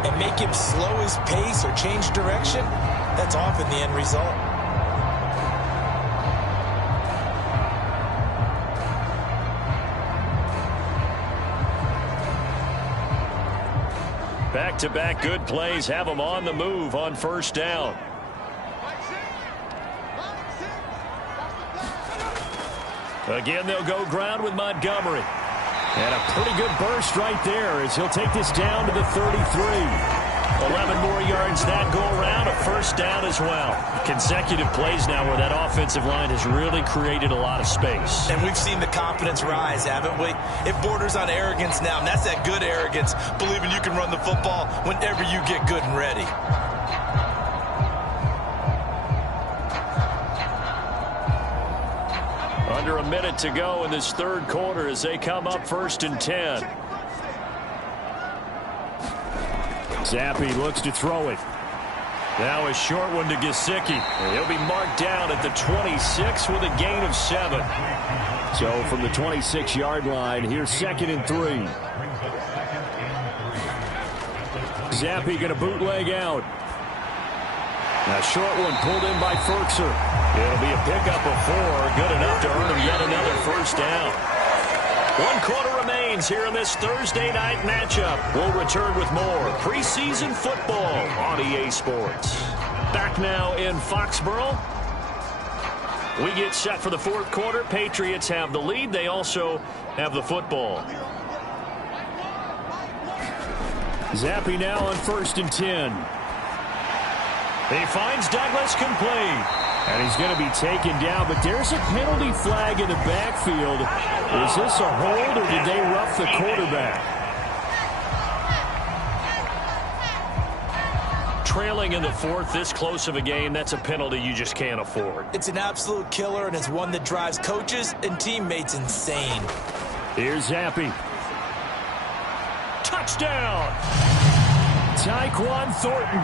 and make him slow his pace or change direction, that's often the end result. Back-to-back good plays have them on the move on first down. Again, they'll go ground with Montgomery. And a pretty good burst right there as he'll take this down to the 33. 11 more yards that go around, a first down as well. Consecutive plays now where that offensive line has really created a lot of space. And we've seen the confidence rise, haven't we? It borders on arrogance now, and that's that good arrogance, believing you can run the football whenever you get good and ready. Under a minute to go in this third quarter as they come up 1st and 10. Zappi looks to throw it. Now a short one to Gesicki. He'll be marked down at the 26 with a gain of 7. So from the 26-yard line, here's 2nd and 3. Zappi going to bootleg out. A short one pulled in by Ferkser. It'll be a pickup of 4. Good enough to earn him yet another first down. 1 quarter remains here in this Thursday night matchup. We'll return with more preseason football on EA Sports. Back now in Foxborough. We get set for the 4th quarter. Patriots have the lead. They also have the football. Zappi now on 1st and 10. He finds Douglas complete. And he's going to be taken down, but there's a penalty flag in the backfield. Is this a hold, or did they rough the quarterback? Trailing in the 4th, this close of a game, that's a penalty you just can't afford. It's an absolute killer, and it's one that drives coaches and teammates insane. Here's Zappi. Touchdown! Tyquan Thornton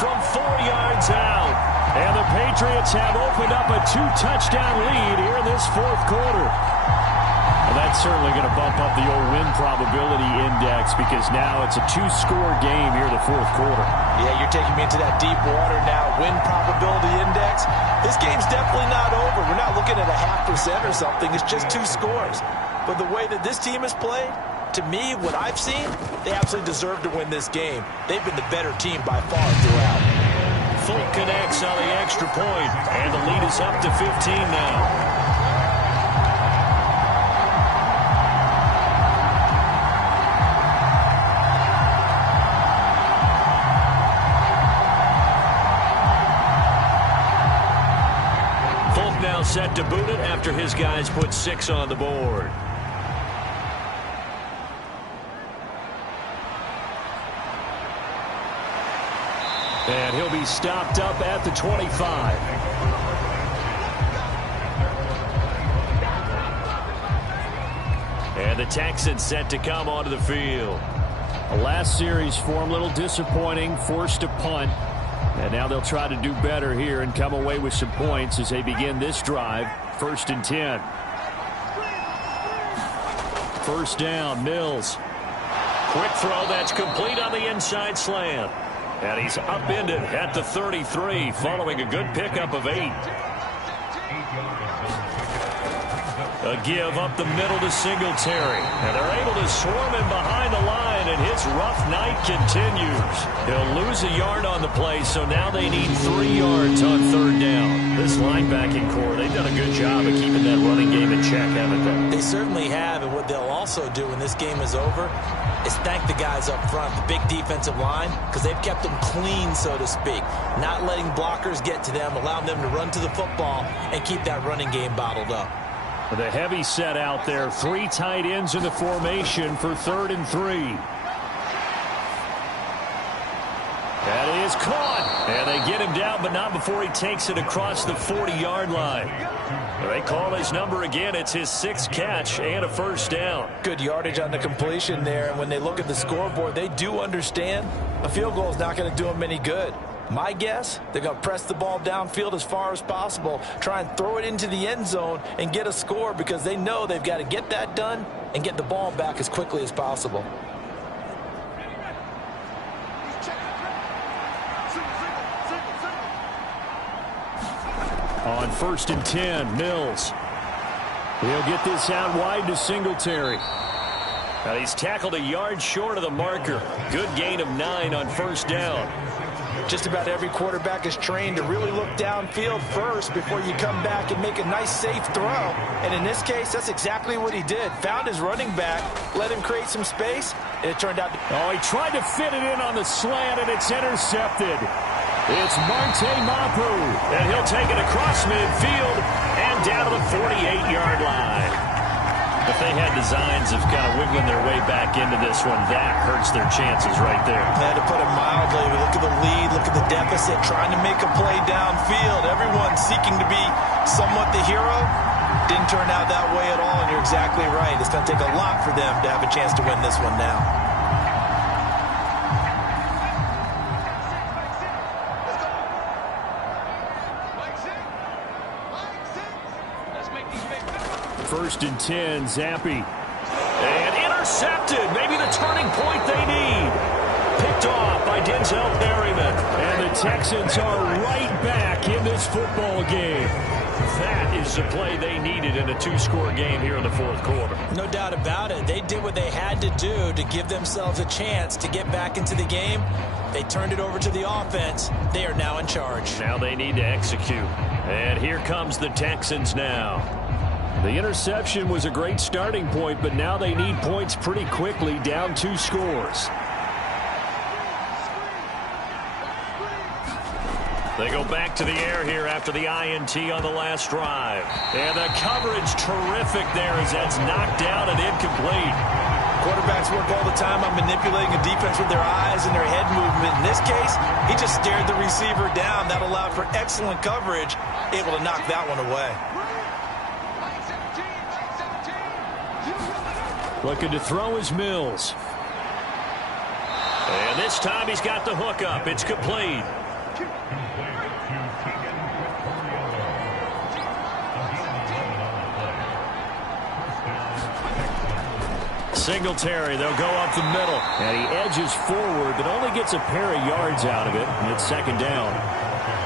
from 4 yards out. And the Patriots have opened up a 2-touchdown lead here in this 4th quarter. Well, that's certainly going to bump up the old win probability index because now it's a 2-score game here in the 4th quarter. Yeah, you're taking me into that deep water now. Win probability index. This game's definitely not over. We're not looking at a 0.5% or something. It's just 2 scores. But the way that this team has played, to me, what I've seen, they absolutely deserve to win this game. They've been the better team by far throughout. Folk connects on the extra point, and the lead is up to 15 now. Folk now set to boot it after his guys put 6 on the board. And he'll be stopped up at the 25. And the Texans set to come onto the field. The last series for him, a little disappointing, forced a punt. And now they'll try to do better here and come away with some points as they begin this drive. 1st and 10. First down, Mills. Quick throw that's complete on the inside slant. And he's upended at the 33 following a good pickup of 8. A give up the middle to Singletary. And they're able to is swarming behind the line, and his rough night continues. He'll lose a yard on the play, so now they need 3 yards on 3rd down. This linebacking core, they've done a good job of keeping that running game in check, haven't they? They certainly have, and what they'll also do when this game is over is thank the guys up front, the big defensive line, because they've kept them clean, so to speak. Not letting blockers get to them, allowing them to run to the football and keep that running game bottled up. The heavy set out there. 3 tight ends in the formation for 3rd and 3. That is caught. And they get him down, but not before he takes it across the 40-yard line. They call his number again. It's his 6th catch and a 1st down. Good yardage on the completion there. And when they look at the scoreboard, they do understand a field goal is not going to do them any good. My guess, they're going to press the ball downfield as far as possible, try and throw it into the end zone and get a score because they know they've got to get that done and get the ball back as quickly as possible. On 1st and 10, Mills. He'll get this out wide to Singletary. Now he's tackled a yard short of the marker. Good gain of 9 on 1st down. Just about every quarterback is trained to really look downfield first before you come back and make a nice, safe throw. And in this case, that's exactly what he did. Found his running back, let him create some space, and it turned out to... Oh, he tried to fit it in on the slant, and it's intercepted. It's Marcotte and he'll take it across midfield and down to the 48-yard line. If they had designs of kind of wiggling their way back into this one, that hurts their chances right there. They had to put it mildly. Look at the lead, look at the deficit, trying to make a play downfield. Everyone seeking to be somewhat the hero. Didn't turn out that way at all, and you're exactly right. It's going to take a lot for them to have a chance to win this one now. First and 10, Zappi. And intercepted. Maybe the turning point they need. Picked off by Denzel Perryman. And the Texans are right back in this football game. That is the play they needed in a 2-score game here in the 4th quarter. No doubt about it. They did what they had to do to give themselves a chance to get back into the game. They turned it over to the offense. They are now in charge. Now they need to execute. And here comes the Texans now. The interception was a great starting point, but now they need points pretty quickly, down 2 scores. They go back to the air here after the INT on the last drive. And the coverage terrific there as that's knocked down and incomplete. Quarterbacks work all the time on manipulating a defense with their eyes and their head movement. In this case, he just stared the receiver down. That allowed for excellent coverage, able to knock that one away. Looking to throw is Mills. And this time he's got the hook up. It's complete. Singletary, they'll go up the middle. And he edges forward, but only gets a pair of yards out of it. And it's 2nd down.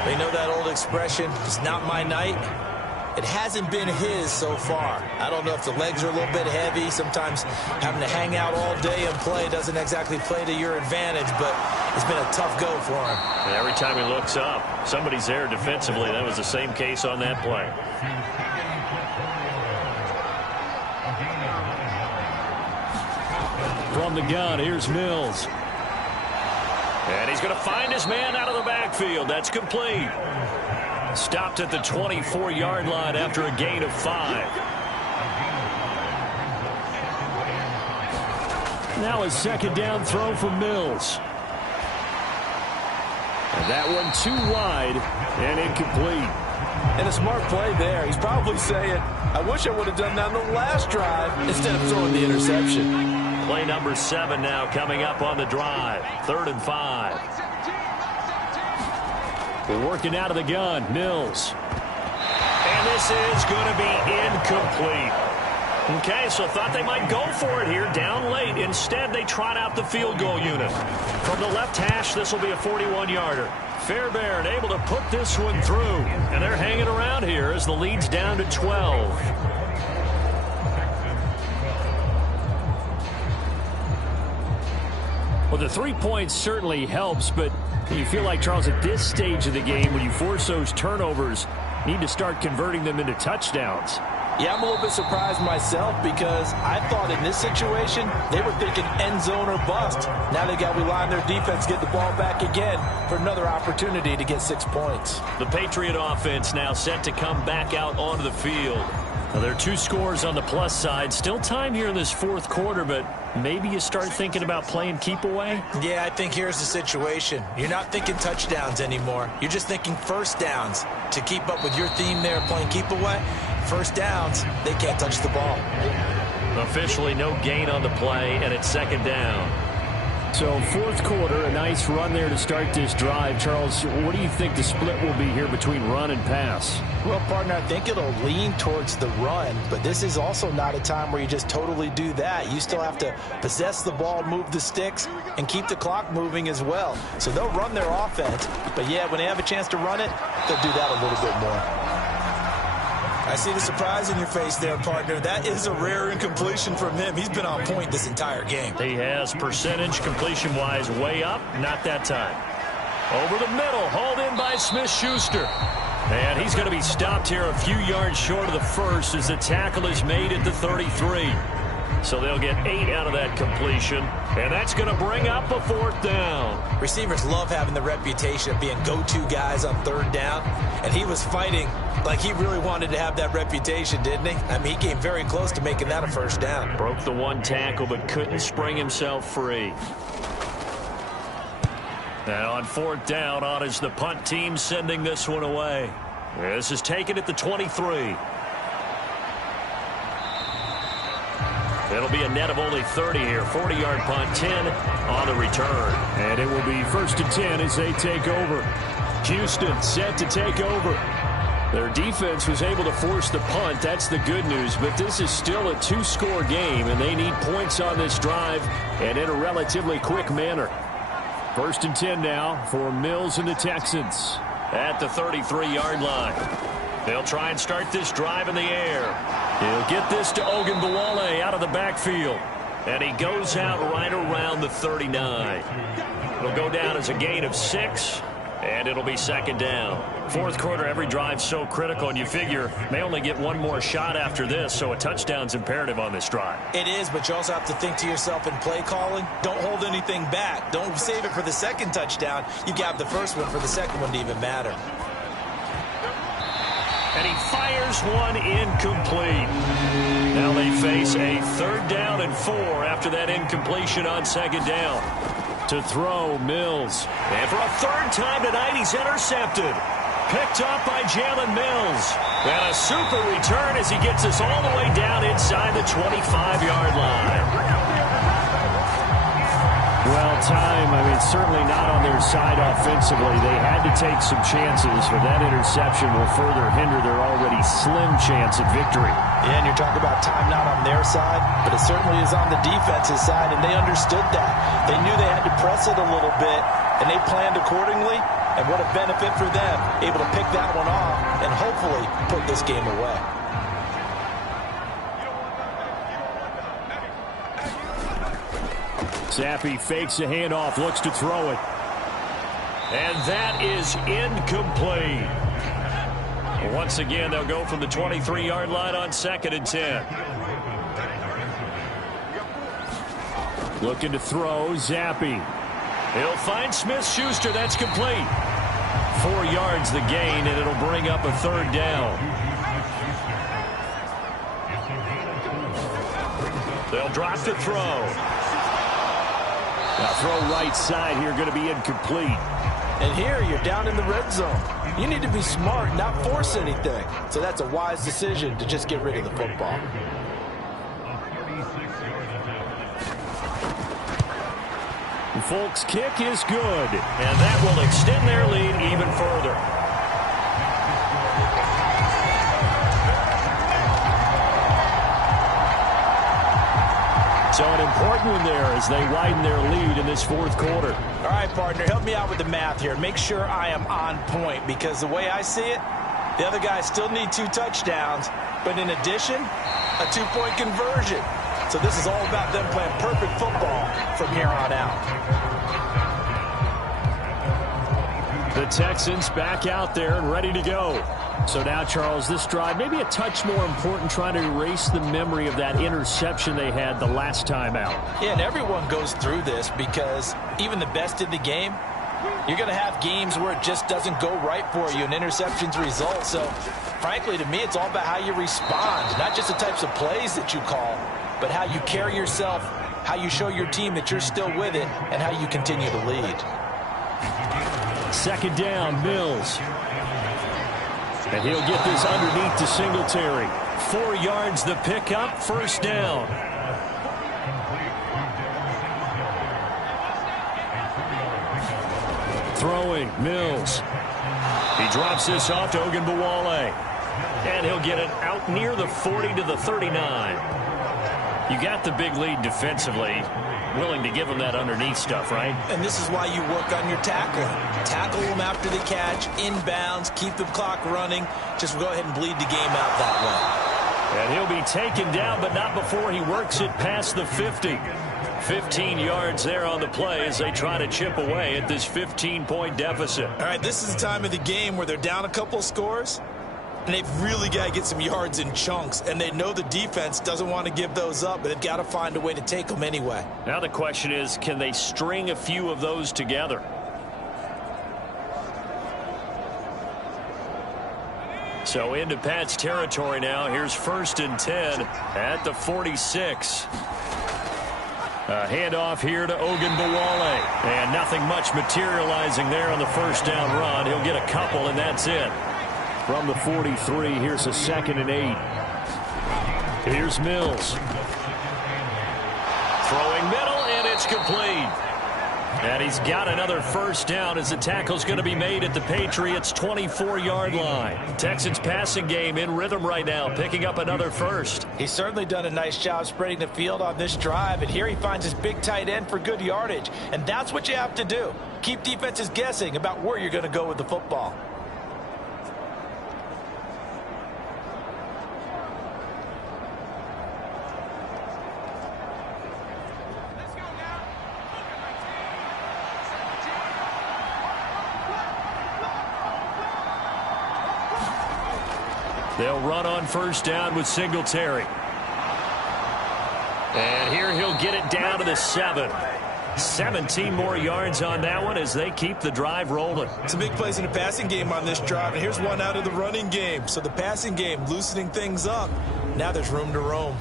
They know that old expression, it's not my night. It hasn't been his so far. I don't know if the legs are a little bit heavy. Sometimes having to hang out all day and play doesn't exactly play to your advantage, but it's been a tough go for him. And every time he looks up, somebody's there defensively. That was the same case on that play. From the gun, here's Mills. And he's going to find his man out of the backfield. That's complete. Stopped at the 24-yard line after a gain of 5. Now a 2nd down throw from Mills. And that one too wide and incomplete. And a smart play there. He's probably saying, I wish I would have done that on the last drive instead of throwing the interception. Play number 7 now coming up on the drive. 3rd and 5. We're working out of the gun. Mills. And this is going to be incomplete. Okay, so thought they might go for it here down late. Instead, they trot out the field goal unit. From the left hash, this will be a 41-yarder. Fairbairn able to put this one through. And they're hanging around here as the lead's down to 12. Well, the 3 points certainly helps, but you feel like, Charles, at this stage of the game, when you force those turnovers, you need to start converting them into touchdowns. Yeah, I'm a little bit surprised myself because I thought in this situation they were thinking end zone or bust. Now they got to rely on their defense to get the ball back again for another opportunity to get 6 points. The Patriot offense now set to come back out onto the field. Now, there are 2 scores on the plus side. Still time here in this fourth quarter, but maybe you start thinking about playing keep away? Yeah, I think here's the situation. You're not thinking touchdowns anymore. You're just thinking first downs. To keep up with your theme there, playing keep away, first downs, they can't touch the ball. Officially no gain on the play, and it's second down. So fourth quarter, a nice run there to start this drive. Charles, what do you think the split will be here between run and pass? Well, partner, I think it'll lean towards the run, but this is also not a time where you just totally do that. You still have to possess the ball, move the sticks, and keep the clock moving as well. So they'll run their offense, but yeah, when they have a chance to run it, they'll do that a little bit more. I see the surprise in your face there, partner. That is a rare incompletion from him. He's been on point this entire game. He has percentage completion-wise way up. Not that time. Over the middle, hauled in by Smith-Schuster. And he's going to be stopped here a few yards short of the first as the tackle is made at the 33. So they'll get 8 out of that completion, and that's going to bring up a fourth down. Receivers love having the reputation of being go-to guys on third down, and he was fighting like he really wanted to have that reputation, didn't he? I mean, he came very close to making that a first down. Broke the one tackle, but couldn't spring himself free. Now on fourth down, on is the punt team sending this one away. This is taken at the 23. It'll be a net of only 30 here. 40-yard punt, 10 on the return. And it will be first and 10 as they take over. Houston set to take over. Their defense was able to force the punt. That's the good news. But this is still a 2-score game, and they need points on this drive and in a relatively quick manner. First and 10 now for Mills and the Texans. At the 33-yard line. They'll try and start this drive in the air. He'll get this to Ogunbowale out of the backfield. And he goes out right around the 39. It'll go down as a gain of 6, and it'll be second down. Fourth quarter, every drive's so critical, and you figure may only get one more shot after this, so a touchdown's imperative on this drive. It is, but you also have to think to yourself in play calling, don't hold anything back. Don't save it for the second touchdown. You got the first one for the second one to even matter. And he fires one incomplete. Now they face a third down and 4 after that incompletion on second down. To throw, Mills. And for a third time tonight, he's intercepted. Picked up by Jalen Mills. And a super return as he gets us all the way down inside the 25-yard line. Well, time, certainly not on their side offensively. They had to take some chances, but that interception will further hinder their already slim chance at victory. Yeah, and you're talking about time not on their side, but it certainly is on the defense's side, and they understood that. They knew they had to press it a little bit, and they planned accordingly, and what a benefit for them, able to pick that one off and hopefully put this game away. Zappi fakes a handoff, looks to throw it. And that is incomplete. Once again, they'll go from the 23-yard line on second and 10. Looking to throw, Zappi. He'll find Smith-Schuster. That's complete. 4 yards the gain, and it'll bring up a third down. They'll drop the throw. Now throw right side here, going to be incomplete. And here you're down in the red zone. You need to be smart, not force anything. So that's a wise decision to just get rid of the football. Folks' kick is good. And that will extend their lead even further. So an important one there as they widen their lead in this fourth quarter. All right, partner, help me out with the math here. Make sure I am on point because the way I see it, the other guys still need 2 touchdowns, but in addition, a 2-point conversion. So this is all about them playing perfect football from here on out. The Texans back out there and ready to go. So now, Charles, this drive maybe a touch more important, trying to erase the memory of that interception they had the last time out. Yeah, and everyone goes through this because even the best in the game, you're going to have games where it just doesn't go right for you and interceptions result. So, frankly, to me, it's all about how you respond, not just the types of plays that you call, but how you carry yourself, how you show your team that you're still with it, and how you continue to lead. Second down, Mills. And he'll get this underneath to Singletary. 4 yards the pickup, first down. Throwing, Mills. He drops this off to Ogunbowale. And he'll get it out near the 40 to the 39. You got the big lead defensively. Willing to give him that underneath stuff, right? And this is why you work on your tackling. Tackle them after the catch, inbounds, keep the clock running. Just go ahead and bleed the game out that way. And he'll be taken down, but not before he works it past the 50. 15 yards there on the play as they try to chip away at this 15-point deficit. All right, this is the time of the game where they're down a couple of scores, and they've really got to get some yards in chunks, and they know the defense doesn't want to give those up, but they've got to find a way to take them anyway. Now the question is, can they string a few of those together? So into Pat's territory now. Here's 1st and 10 at the 46. A handoff here to Ogunbowale. And nothing much materializing there on the first down run. He'll get a couple, and that's it. From the 43, here's a 2nd and 8. Here's Mills. Throwing middle, and it's complete. And he's got another first down as the tackle's going to be made at the Patriots' 24-yard line. Texans passing game in rhythm right now, picking up another first. He's certainly done a nice job spreading the field on this drive, and here he finds his big tight end for good yardage. And that's what you have to do. Keep defenses guessing about where you're going to go with the football. They'll run on first down with Singletary. And here he'll get it down to the 7. 17 more yards on that one as they keep the drive rolling. Some big plays in the passing game on this drive, and here's one out of the running game. So the passing game loosening things up. Now there's room to roam.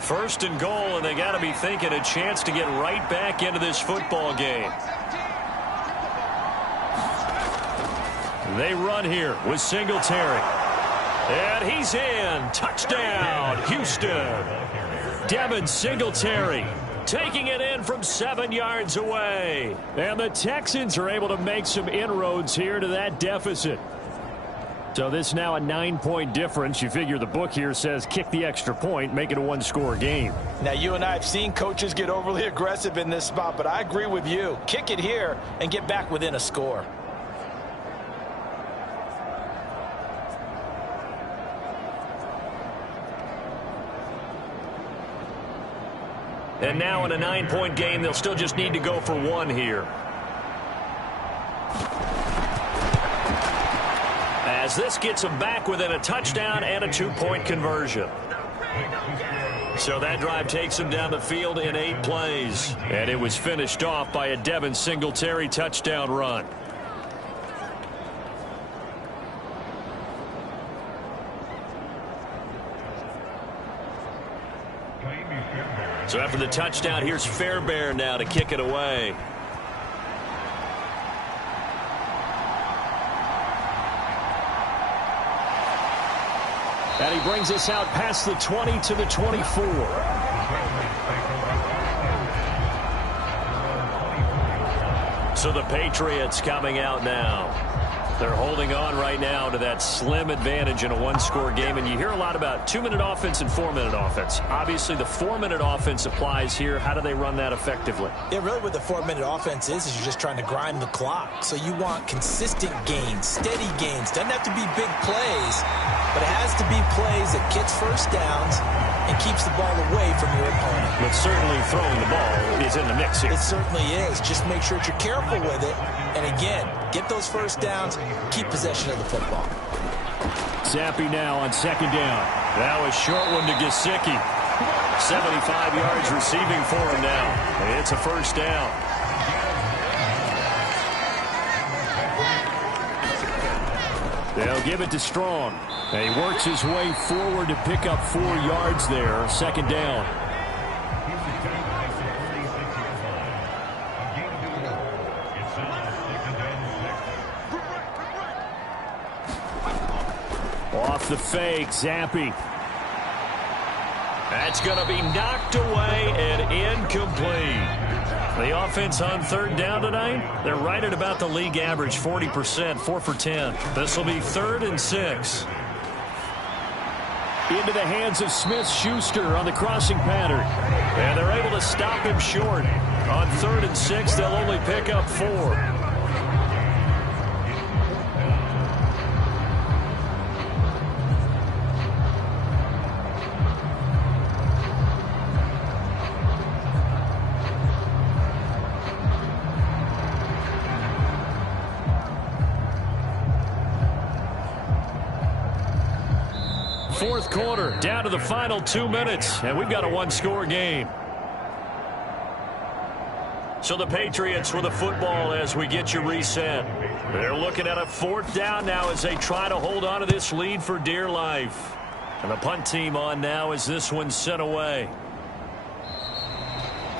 First and goal, and they got to be thinking a chance to get right back into this football game. They run here with Singletary. And he's in. Touchdown, Houston. Devin Singletary taking it in from 7 yards away. And the Texans are able to make some inroads here to that deficit. So this now a 9-point difference. You figure the book here says kick the extra point, make it a one-score game. Now, you and I have seen coaches get overly aggressive in this spot, but I agree with you. Kick it here and get back within a score. And now in a 9-point game, they'll still just need to go for one here. As this gets them back within a touchdown and a 2-point conversion. So that drive takes them down the field in 8 plays. And it was finished off by a Devin Singletary touchdown run. So after the touchdown, here's Fairbairn now to kick it away. And he brings us out past the 20 to the 24. So the Patriots coming out now. They're holding on right now to that slim advantage in a one-score game, and you hear a lot about 2-minute offense and 4-minute offense. Obviously, the 4-minute offense applies here. How do they run that effectively? Yeah, really what the 4-minute offense is you're just trying to grind the clock. So you want consistent gains, steady gains. Doesn't have to be big plays, but it has to be plays that gets first downs and keeps the ball away from your opponent. But certainly throwing the ball is in the mix here. It certainly is. Just make sure that you're careful with it. And again, get those first downs, keep possession of the football. Zappi now on second down. That was short one to Gesicki. 75 yards receiving for him now. It's a first down. They'll give it to Strong. And he works his way forward to pick up 4 yards there. Second down. Off the fake, Zappi. That's going to be knocked away and incomplete. The offense on third down tonight, they're right at about the league average, 40%, 4 for 10. This will be 3rd and 6. Into the hands of Smith-Schuster on the crossing pattern. And they're able to stop him short. On 3rd and 6, they'll only pick up 4. Fourth quarter, down to the final 2 minutes, and we've got a one-score game. So the Patriots with the football as we get you reset. They're looking at a 4th down now as they try to hold on to this lead for dear life. And the punt team on now as this one's sent away.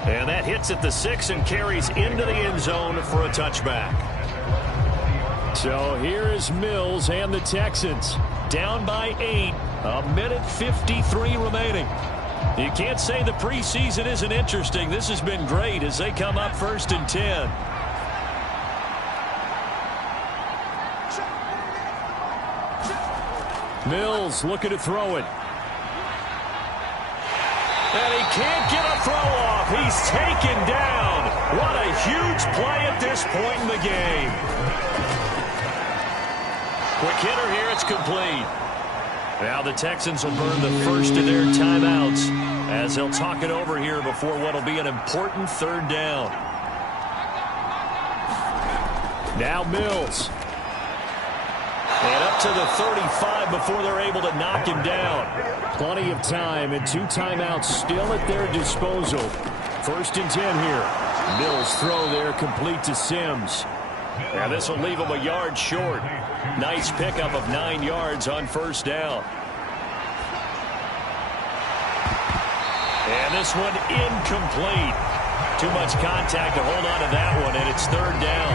And that hits at the 6 and carries into the end zone for a touchback. So here is Mills and the Texans. Down by 8. A minute 53 remaining. You can't say the preseason isn't interesting. This has been great as they come up 1st and 10. Mills looking to throw it. And he can't get a throw off. He's taken down. What a huge play at this point in the game. Quick hitter here. It's complete. Now the Texans will burn the first of their timeouts as they'll talk it over here before what will be an important 3rd down. Now Mills. And up to the 35 before they're able to knock him down. Plenty of time and 2 timeouts still at their disposal. 1st and 10 here. Mills throw there complete to Sims. Now this will leave him a yard short. Nice pickup of 9 yards on 1st down. And this one incomplete. Too much contact to hold on to that one, and it's 3rd down.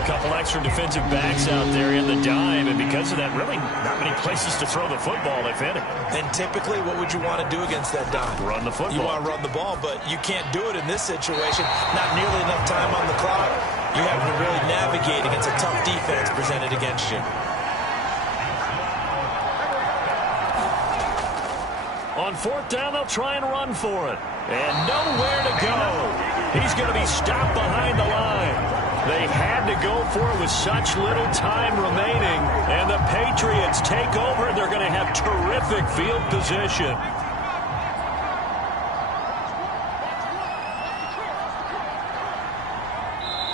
A couple extra defensive backs out there in the dime, and because of that, really not many places to throw the football, if any. And typically, what would you want to do against that dime? Run the football. You want to run the ball, but you can't do it in this situation. Not nearly enough time on the clock. You have to really navigate against a tough defense presented against you. On 4th down, they'll try and run for it. And nowhere to go. He's going to be stopped behind the line. They had to go for it with such little time remaining. And the Patriots take over. They're going to have terrific field position.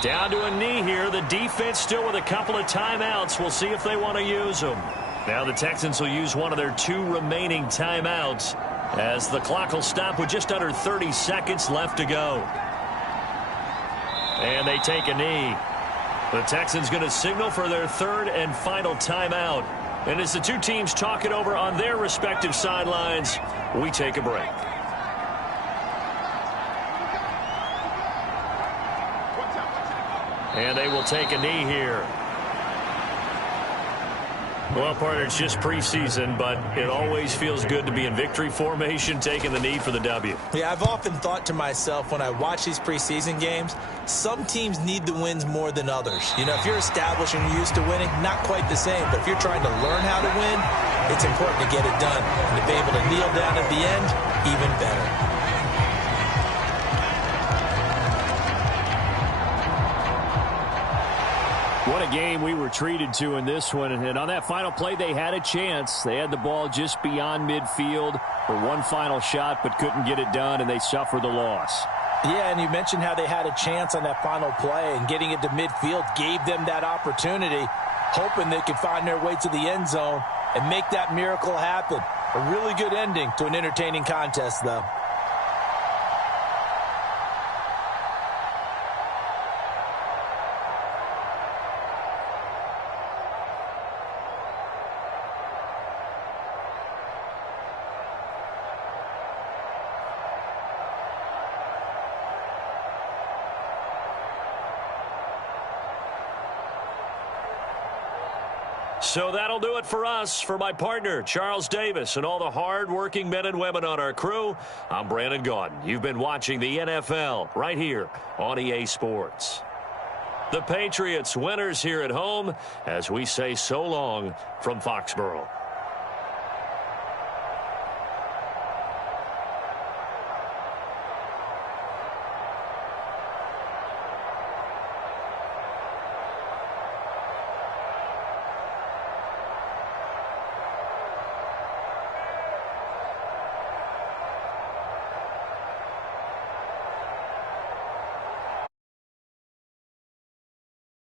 Down to a knee here. The defense still with a couple of timeouts. We'll see if they want to use them. Now the Texans will use one of their 2 remaining timeouts as the clock will stop with just under 30 seconds left to go. And they take a knee. The Texans going to signal for their 3rd and final timeout. And as the 2 teams talk it over on their respective sidelines, we take a break. And they will take a knee here. Well, partner, it's just preseason, but it always feels good to be in victory formation, taking the knee for the W. Yeah, I've often thought to myself when I watch these preseason games, some teams need the wins more than others. You know, if you're established and you're used to winning, not quite the same. But if you're trying to learn how to win, it's important to get it done. And to be able to kneel down at the end, even better. What a game we were treated to in this one. And on that final play, they had a chance. They had the ball just beyond midfield for one final shot, but couldn't get it done, and they suffered the loss. Yeah, and you mentioned how they had a chance on that final play, and getting it to midfield gave them that opportunity, hoping they could find their way to the end zone and make that miracle happen. A really good ending to an entertaining contest, though. So that'll do it for us. For my partner, Charles Davis, and all the hard-working men and women on our crew, I'm Brandon Gaudin. You've been watching the NFL right here on EA Sports. The Patriots winners here at home as we say so long from Foxborough.